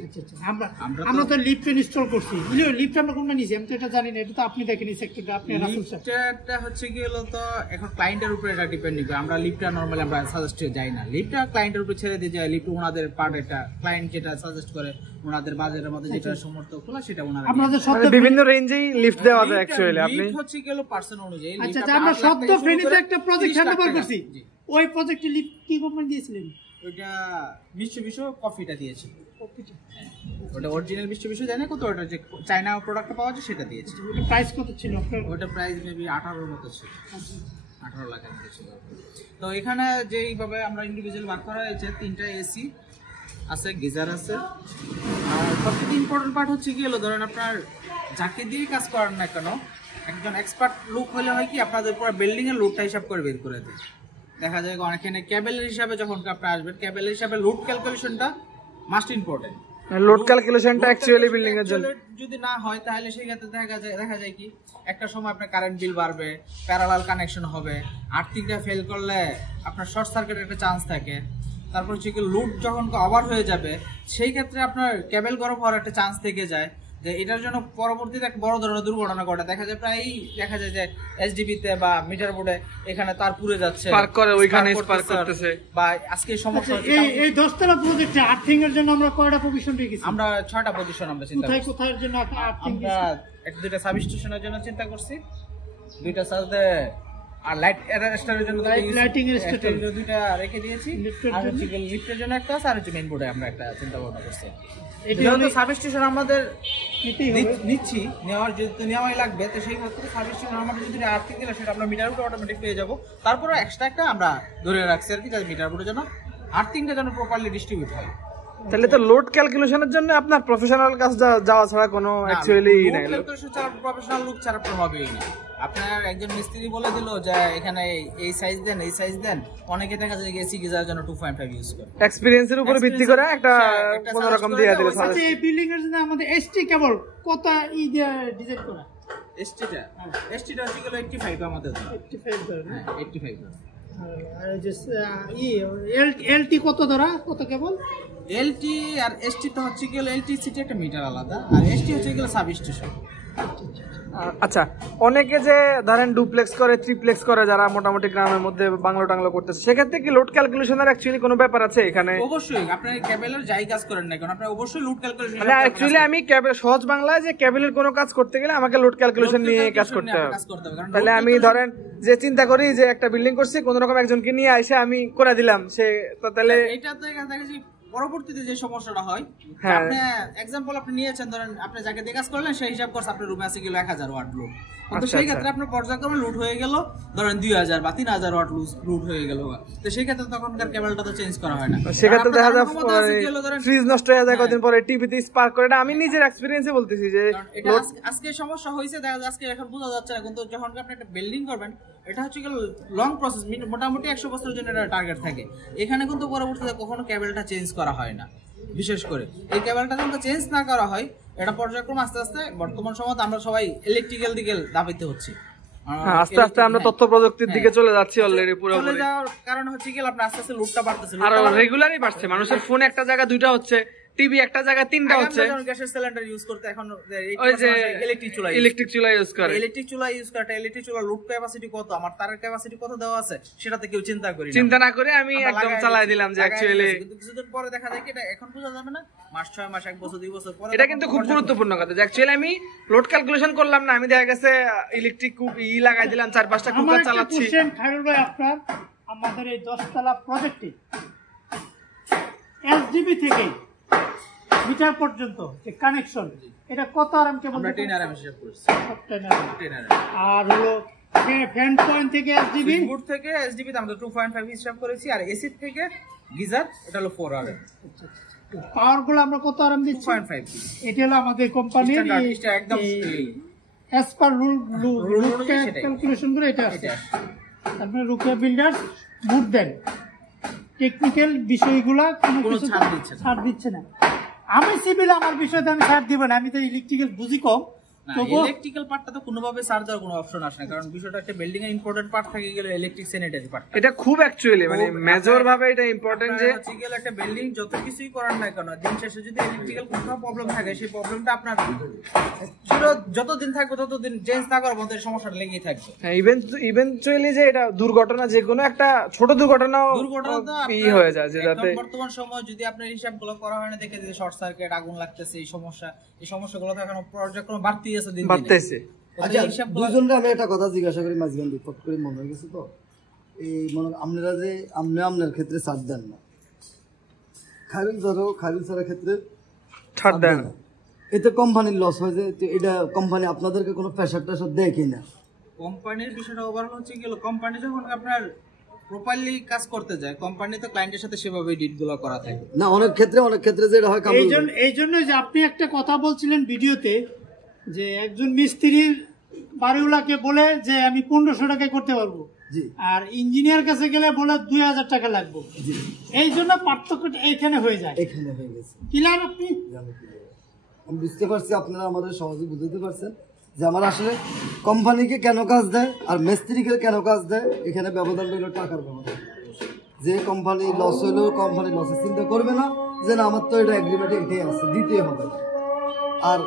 আমরা তো লিফট ইনস্টল করছি। লিফট আমরা কোনটা নিয়েছি আমি তো এটা জানি না, এটা তো আপনি দেখেন এই সেক্টরটা, আপনি রাসূল স্যার। লিফটটা হচ্ছে কি হলো, তো এখন ক্লায়েন্টের উপরে এটা ডিপেন্ড করে। আমরা লিফটটা নরমালি আমরা সাজেস্ট যাই না, লিফটটা ক্লায়েন্টের উপরে ছেড়ে দিয়ে যায়। লিফট ওনাদের পার্ট, এটা ক্লায়েন্ট যেটা সাজেস্ট করে ওনাদের বাজেটের মধ্যে যেটা সমর্থ খোলা সেটা ওনারা। আপনাদের সব বিভিন্ন রেঞ্জেই লিফট দেওয়া যায় অ্যাকচুয়ালি। আপনি লিফট হচ্ছে কি হলো পার্সন অনুযায়ী। আচ্ছা, আমরা সদ্য ফেনীতে একটা প্রজেক্ট হ্যান্ড ওভার করছি, ওই প্রজেক্টে লিফট কি কোম্পানি দিয়েছিলেন? ওইটা মিশ্র কফিটা দিয়েছি। ওটা অরিজিনাল মিশ্র দেয় না, কত ওটা যে চায়না প্রোডাক্টটা পাওয়া যায় সেটা দিয়েছি। ওটা প্রাইস কত ছিল আপনার? ওটা প্রাইস মেবি 18 এর মতো ছিল, 18 লাখের মতো ছিল। তো এখানে যেইভাবে আমরা ইন্ডিভিজুয়াল ভাগ করা হয়েছে, 3টা এসি আছে, গিজার আছে। আর সবথেকে ইম্পর্টেন্ট পার্ট হচ্ছে কি হলো, ধরেন আপনার যাকে দিয়ে কাজ করার না কেন, একজন এক্সপার্ট লোক হলে হয় কি আপনাদের পুরো বিল্ডিং এর লোডটা হিসাব করে বের করে দেয়। দেখা যায় অনেকখানে ক্যাবেলের হিসাবে যখন আপনি আসবেন, ক্যাবেলের হিসাবে লোড ক্যালকুলেশনটা মাস্ট ইম্পর্টেন্ট। লোড ক্যালকুলেশনটা অ্যাকচুয়ালি বিল্ডিং এর জন্য যদি না হয় তাহলে সেই ক্ষেত্রে দেখা যায় কি একটা সময় আপনার কারেন্ট বিল বাড়বে, প্যারালাল কানেকশন হবে, আর্থিংটা ফেল করলে আপনার শর্ট সার্কিটের একটা চান্স থাকে। তারপর হচ্ছে কি লোড যখন ওভার হয়ে যাবে, সেই ক্ষেত্রে আপনার কেবল গরম হওয়ার একটা চান্স থেকে যায়, যে এটার জন্য পরবর্তীতে একটা বড় ধরনের দুর্ঘটনা ঘটে। দেখা যায় যে এসডিবিতে বা মিটার বোর্ডে এখানে তার পুড়ে যাচ্ছে, স্পার্ক করে, ওইখানে স্পার্ক করতেছে। বা আজকে সমস্যা এই 10 তলা প্রজেক্টে আর্থিং এর জন্য আমরা কয়টা পজিশন রেখেছি? আমরা 6টা পজিশন আমরা চিন্তা করছি। কোথায় জন্য আর্থিং? আমরা একটা 2টা সাবস্টেশনের জন্য চিন্তা করছি, 2টা সাথে আর লাইট অ্যারেস্টারের জন্য লাইটিং অ্যারেস্টার 2টা রেখে দিয়েছি। আর হচ্ছে লিফটের জন্য একটা, আর হচ্ছে মেইন বোর্ডে আমরা একটা চিন্তা ভাবনা করছি। যেহেতু সাবস্টেশন আমাদের নিচ্ছি, নেওয়াই লাগবে, তো সেই ক্ষেত্রে সাবস্টেশন আমাদের যদি আর্থিক দিলে সেটা আমরা মিটার বোর্ডে অটোমেটিক পেয়ে যাবো। তারপরে এক্সট্রা একটা আমরা ধরে রাখছি আর কি, যাতে মিটার বোর্ডের জন্য আর্থিংটা যেন প্রপারলি ডিস্ট্রিবিউট হয়। তাহলে তো লোড ক্যালকুলেশনের জন্য আপনার প্রফেশনাল কাজ যাওয়া ছাড়া কোনো অ্যাকচুয়ালি নাই। ক্যালকুলেশন ছাড়া, প্রফেশনাল লোক ছাড়া হবেই না। আপনার একজন মিস্ত্রি বলে দিল যে এখানে এই সাইজ দেন, এই সাইজ দেন, অনেকে দেখা যায় এসি গিজার জন্য 2.5 ইউজ করে। এক্সপেরিয়েন্সের উপর ভিত্তি করে একটা কোনো রকম দিয়ে দিলে। আচ্ছা, এই বিল্ডিং এর জন্য আমাদের এসটি কেবল কত দিয়ে ডিজাইন করা? এসটিটা হচ্ছে গেল 85 আমাদের জন্য। 85 আর যে এলটি কত ধরা, কত কেবল? এলটি আর এসটি তো হচ্ছে গেল, এলটি সিটি একটা মিটার আলাদা, আর এসটি হচ্ছে গেল সাবস্টেশন। আচ্ছা, অনেকে যে ধরেন ডুপ্লেক্স করে, থ্রিপ্লেক্স করে, যারা মোটামুটি গ্রামের মধ্যে বাংলো টাংলো করতেছে, সেক্ষেত্রে কি লোড ক্যালকুলেশনের অ্যাকচুয়ালি কোনো ব্যাপার আছে এখানে? অবশ্যই আপনি কেবলের যাই কাজ করেন না কারণ আপনি অবশ্যই লোড ক্যালকুলেশন, মানে অ্যাকচুয়ালি আমি কেবল সহজ বাংলায় যে কেবলের কোনো কাজ করতে গেলে আমাকে লোড ক্যালকুলেশন নিয়ে কাজ করতে হবে। তাহলে আমি ধরেন যে চিন্তা করি যে একটা বিল্ডিং করছি, কোন রকম একজনকে নিয়ে এসে আমি করে দিলাম, সে তো তাহলে এটা তো দেখেছি পরবর্তীতে যে সমস্যাটা হয়, আপনি এক্সাম্পল আপনি নিয়েছেন, ধরেন আপনি যাকে দিয়ে কাজ করলেন সেই হিসাব করছে আপনার রুমে আছে গেল 1000 ওয়াট লোড, কিন্তু সেই ক্ষেত্রে আপনার পর্যায়ক্রমে লুট হয়ে গেল ধরেন 2000 বা 3000 ওয়াট লুট হয়ে গেল, তো সেই ক্ষেত্রে তখনকার কেবলটা তো চেঞ্জ করা হয় না। সেক্ষেত্রে দেখা যায় ফ্রিজ নষ্ট হয়ে যায় কদিন পরে, টিভিতে স্পার্ক করে। এটা আমি নিজের এক্সপেরিয়েন্সে বলতেছি যে এটা আজকে সমস্যা হয়েছে, দেখা যায় আজকে এখন বোঝা যাচ্ছে না, কিন্তু যখন আপনি একটা বিল্ডিং করবেন এটা হচ্ছে কি লং প্রসেস, মোটামুটি 100 বছরের জন্য এটা টার্গেট থাকে। এখানে কিন্তু পরবর্তীতে কখনো কেবলটা চেঞ্জ করা হয় না। বিশেষ করে এই কেবলটা যখন চেঞ্জ না করা হয়, এটা পর্যায়ক্রমে আস্তে আস্তে বর্তমান সময় আমরা সবাই ইলেকট্রিক্যাল দিকে দাবিতে হচ্ছি, আস্তে আস্তে আমরা তথ্য প্রযুক্তির দিকে চলে যাচ্ছি অলরেডি। পুরো চলে যাওয়ার কারণ হচ্ছে কি আপনার আস্তে আস্তে লুটটা বাড়তেছে, আর রেগুলারই বাড়ছে। মানুষের ফোন একটা জায়গা 2টা হচ্ছে, টিভি একটা জায়গা 3টা হচ্ছে। গ্যাসের সিলিন্ডার ইউজ করতে এখন ওই যে ইলেকট্রিক চুলা ইউজ করে, ইলেকট্রিক চুলা লোড ক্যাপাসিটি কত, আমার তারের ক্যাপাসিটি কত দেওয়া আছে সেটাতে কেউ চিন্তা না করে আমি একদম চালাই দিলাম যে অ্যাকচুয়ালি। কিন্তু কিছুদিন পরে দেখা যায় কি এটা এখন বোঝা যাবে না, মাস 6 মাস 1 বছর 2 বছর পরে। এটা কিন্তু খুব গুরুত্বপূর্ণ কথা যে অ্যাকচুয়ালি আমি লোড ক্যালকুলেশন করলাম না, আমি দেখা গেছে ইলেকট্রিক লাগাই দিলাম, 4-5টা কুকার চালাচ্ছি। খায়রুল ভাই, আপনার আমাদের এই 10 তলা প্রজেক্টে এসডিবি থেকে মিটার পর্যন্ত যে কানেকশন, এটা কত আরএম কেবল? আমরা 10 আরএম হিসাব করছি, 10 আরএম। আর হলো ফ্যান পয়েন্ট থেকে এসডিবি, বুট থেকে এসডিবি তে আমরা 2.5 হিসাব করেছি, আর এসি থেকে গিজার এটা হলো 4 আরএম। পাওয়ার গুলো আমরা কত আরএম দিচ্ছি? 2.5। এটা হলো আমাদের কোম্পানির একদম এস পার রুল ক্যালকুলেশন করে এটা আছে। তারপরে রুকিয়া বিল্ডার্স বুট দেন, টেকনিক্যাল বিষয়গুলো কোনো ছাড় দিচ্ছে না। আমি সিভিল, আমার বিষয়তে আমি ছাড় দিব না, আমি তো ইলেকট্রিক্যাল বুঝি কম। ইলেকট্রিক্যাল পার্টটা তো কোনোভাবে ছাড় দেওয়ার কোনো অপশন আসে না, কারণ বিষয়টা একটা বিল্ডিং এর ইম্পর্টেন্ট পার্ট থাকে গেলে ইলেকট্রিক স্যানিটারি পার্ট, এটা খুব অ্যাকচুয়ালি মানে মেজর ভাবে এটা ইম্পর্টেন্ট। যে গেলে একটা বিল্ডিং যত কিছুই করার না কেন, দিন শেষে যদি ইলেকট্রিক্যাল কোনো প্রবলেম থাকে, সেই প্রবলেমটা আপনার যতদিন থাকবে ততদিন চেঞ্জ না করার মধ্যে সমস্যাটা লেগেই থাকবে। হ্যাঁ, ইভেন্চুয়ালি যে এটা দুর্ঘটনা, যে কোনো একটা ছোট দুর্ঘটনা হয়ে যায়, যেটাতে বর্তমান সময় যদি আপনার হিসাবগুলো করা হয় না, দেখে যে শর্ট সার্কিট, আগুন লাগতেছে, এই সমস্যাগুলো তো এখন পর্যায়ক্রমে বাড়তেছে। আচ্ছা, দুইজনকে আমি একটা কথা জিজ্ঞাসা করি, মাঝখান দিয়ে ফট করে মনে হয়ে গেছে। তো এই মনে আপনারা যে আপনার ক্ষেত্রে ছাড় দেন না, খায়রুল স্যারের ক্ষেত্রে ছাড় দেন না, এতে কোম্পানির লস হয় যে, এটা কোম্পানি আপনাদেরকে কোনো প্রেশার দেয় কিনা? কোম্পানির বিষয়টা ওভারঅল হচ্ছে গেল, কোম্পানি যখন আপনার প্রপারলি কাজ করতে যায়, কোম্পানি তো ক্লায়েন্টের সাথে সেভাবে ডিলগুলো করা থাকে না। অনেক ক্ষেত্রে যেটা হয়, এই জন্য যে আপনি একটা কথা বলছিলেন ভিডিওতে, যে একজন মিস্ত্রির বাড়িওয়ালাকে বলে যে আমি 1500 টাকায় করতে পারবো, আর ইঞ্জিনিয়ার কাছে গেলে বলে 2000 টাকা লাগবে। এই জন্য পার্থক্যটা এখানে হয়ে যায়, এখানে হয়ে গেছে। ক্লিয়ার? আপনি আমি বুঝতে পারছি, আপনারা আমাদের সহজে বুঝতে পারছেন যে আমার আসলে কোম্পানিকে কেন কাজ দেয় আর মিস্ত্রিকে কেন কাজ দেয়। এখানে ব্যবধান হলো টাকার ব্যবধান। যে কোম্পানি লস হইলেও কোম্পানি লসের চিন্তা করবে না, যে না আমার তো এটা এগ্রিমেন্টে এটাই আছে, দিতে হবে। আর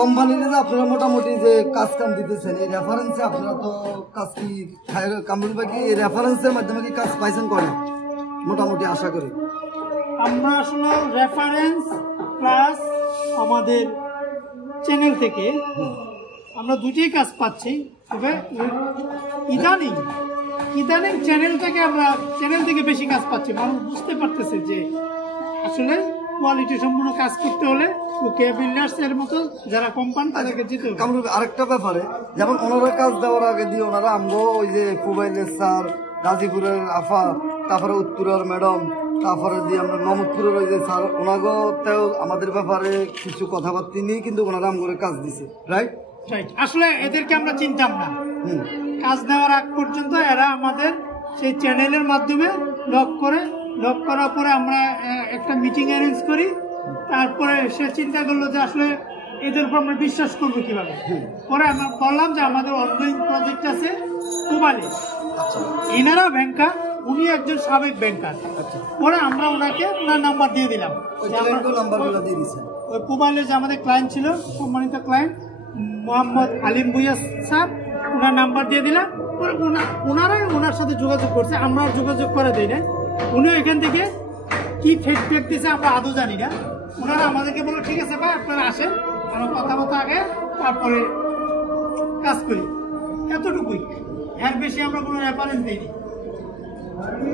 কোম্পানিতে যে আপনারা মোটামুটি যে কাজ কাম দিতেছেন, এই রেফারেন্সে আপনারা তো কাজ কি কামরুল ভাই, এই রেফারেন্সের মাধ্যমে কি কাজ পাইছেন করে মোটামুটি আশা করি? আমরা আসলে রেফারেন্স প্লাস আমাদের চ্যানেল থেকে আমরা দুটোই কাজ পাচ্ছি। তবে ইদানিং চ্যানেল থেকে বেশি কাজ পাচ্ছি। মানুষ বুঝতে পারতেছে যে আসলে কোয়ালিটি সম্পূর্ণ কাজ করতে হলে ওকে বিল্ডার্স এর মতো যারা কোম্পানি তাদেরকে দিতে হবে। আরেকটা ব্যাপারে, যেমন ওনারা কাজ দেওয়ার আগে দিয়ে ওনারা আমগো ওই যে মোবাইলের স্যার, গাজীপুরের আফা, তারপরে উত্তরের ম্যাডাম, তারপরে দিয়ে আমরা নমদপুরের ওই যে স্যার, ওনাগতেও আমাদের ব্যাপারে কিছু কথাবার্তা নিয়ে কিন্তু ওনারা আমগরে কাজ দিছে। রাইট। আসলে এদেরকে আমরা চিনতাম না, কাজ নেওয়ার আগ পর্যন্ত এরা আমাদের সেই চ্যানেলের মাধ্যমে লক করার পরে আমরা একটা মিটিং অ্যারেঞ্জ করি। তারপরে সে চিন্তা করলো যে আসলে এদের উপর আমরা বিশ্বাস করবো কিভাবে। পরে আমরা বললাম যে আমাদের অনগোয়িং প্রজেক্ট আছে পুবালে, এনারা ব্যাংকার, উনি একজন সাবেক ব্যাংকার। পরে আমরা ওনার নাম্বার দিয়ে দিলাম। ওই পুবালে যে আমাদের ক্লায়েন্ট ছিল, সম্মানিত ক্লায়েন্ট মোহাম্মদ আলিম ভুইয়া স্যার, ওনার নাম্বার দিয়ে দিলাম। ওনারাই ওনার সাথে যোগাযোগ করছে, আমরা যোগাযোগ করে দিই না। উনিও এখান থেকে কি ফিডব্যাক দিয়েছে আমরা আদৌ জানি না। ওনারা আমাদেরকে বললো ঠিক আছে ভাই আপনারা আসেন, আমরা কথা আগে তারপরে কাজ করি, এতটুকুই, এর বেশি আমরা কোনো রেফারেন্স দিইনি।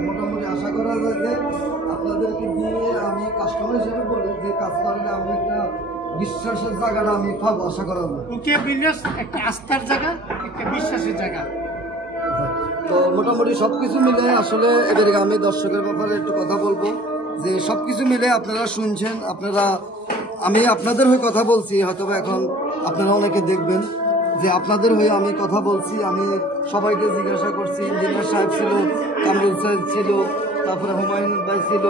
মোটামুটি আশা করা যায় যে আপনাদেরকে দিয়ে আমি কাস্টমার হিসেবে বলি যে কাজ করলে আমি একটা বিশ্বাসের জায়গাটা আমি পাবো, আশা করা যায়। রোকেয়া বিল্ডার্স একটা আস্থার জায়গা, একটা বিশ্বাসের জায়গা। তো মোটামুটি সবকিছু মিলে আসলে এবারে আমি দর্শকের ব্যাপারে একটু কথা বলবো যে সবকিছু মিলে আপনারা শুনছেন, আমি আপনাদের হয়ে কথা বলছি, হয়তো এখন আপনারা অনেকে দেখবেন যে আপনাদের হয়ে আমি কথা বলছি। আমি সবাইকে জিজ্ঞাসা করছি, ইঞ্জিনিয়ার সাহেব ছিল, কামরুল সাহেব ছিল, তারপরে হুমায়ুন ভাই ছিল,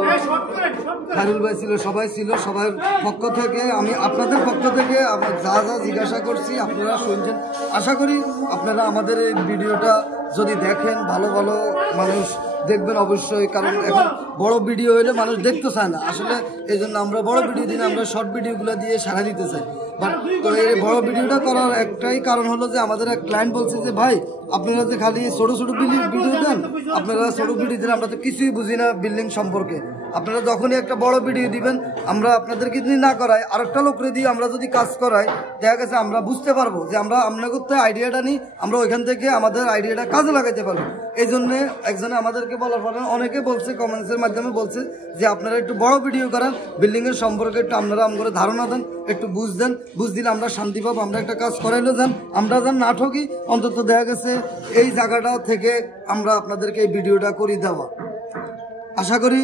খায়রুল ভাই ছিল, সবাই ছিল। সবার পক্ষ থেকে আমি আপনাদের পক্ষ থেকে যা যা জিজ্ঞাসা করছি আপনারা শুনছেন। আশা করি আপনারা আমাদের এই ভিডিওটা যদি দেখেন, ভালো ভালো মানুষ দেখবেন অবশ্যই, কারণ এখন বড় ভিডিও হলে মানুষ দেখতে চায় না আসলে, এই জন্য আমরা বড় ভিডিও দিন, আমরা শর্ট ভিডিওগুলো দিয়ে সারা দিতে চাই। তো এই বড় ভিডিওটা করার একটাই কারণ হলো যে আমাদের এক ক্লায়েন্ট বলছে যে ভাই আপনারা যে খালি ছোট ছোট ভিডিও দেন, আপনারা ছোট ভিডিও দিলে আমরা তো কিছুই বুঝি না বিল্ডিং সম্পর্কে। আপনারা যখনই একটা বড় ভিডিও দিবেন, আমরা আপনাদেরকে যদি না করাই আরেকটা লোকরে দিয়ে আমরা যদি কাজ করাই, দেখা গেছে আমরা বুঝতে পারবো যে আমরা আপনাদের আইডিয়াটা নিই, আমরা ওইখান থেকে আমাদের আইডিয়াটা কাজে লাগাইতে পারবো। এই জন্য একজনে আমাদেরকে বলার পরে অনেকে বলছে, কমেন্টসের মাধ্যমে বলছে যে আপনারা একটু বড় ভিডিও করেন, বিল্ডিং এর সম্পর্কে একটু আপনারা আমাদের ধারণা দেন, একটু বুঝ দেন, বুঝ দিলে আমরা শান্তি পাবো, আমরা একটা কাজ করাইলে যান, আমরা যান না ঠকি, অন্তত দেখা গেছে এই জায়গাটা থেকে আমরা আপনাদেরকে এই ভিডিওটা করে দেওয়া। আশা করি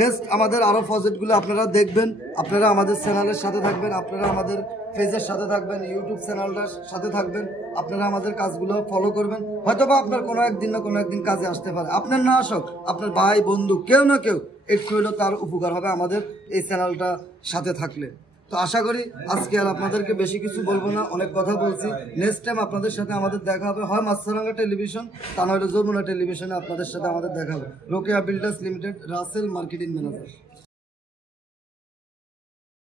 নেক্সট আমাদের আরো প্রজেক্টগুলো আপনারা দেখবেন, আপনারা আমাদের চ্যানেলের সাথে থাকবেন, আপনারা আমাদের পেজের সাথে থাকবেন, ইউটিউব চ্যানেলটার সাথে থাকবেন, আপনারা আমাদের কাজগুলো ফলো করবেন। হয়তোবা আপনার কোনো একদিন না কোনো একদিন কাজে আসতে পারে, আপনার না আসুক, আপনার ভাই বন্ধু কেউ না কেউ একটু হলেও তার উপকার হবে আমাদের এই চ্যানেলটা সাথে থাকলে। তো আশা করি আজকে আর আপনাদেরকে বেশি কিছু বলবো না, অনেক কথা বলছি। নেক্সট টাইম আপনাদের সাথে আমাদের দেখা হবে হয় মাছরাঙ্গা টেলিভিশন, তা নইলে যমুনা টেলিভিশনে আপনাদের সাথে আমাদের দেখা হবে। Rokeya builders limited, Rasel marketing manager.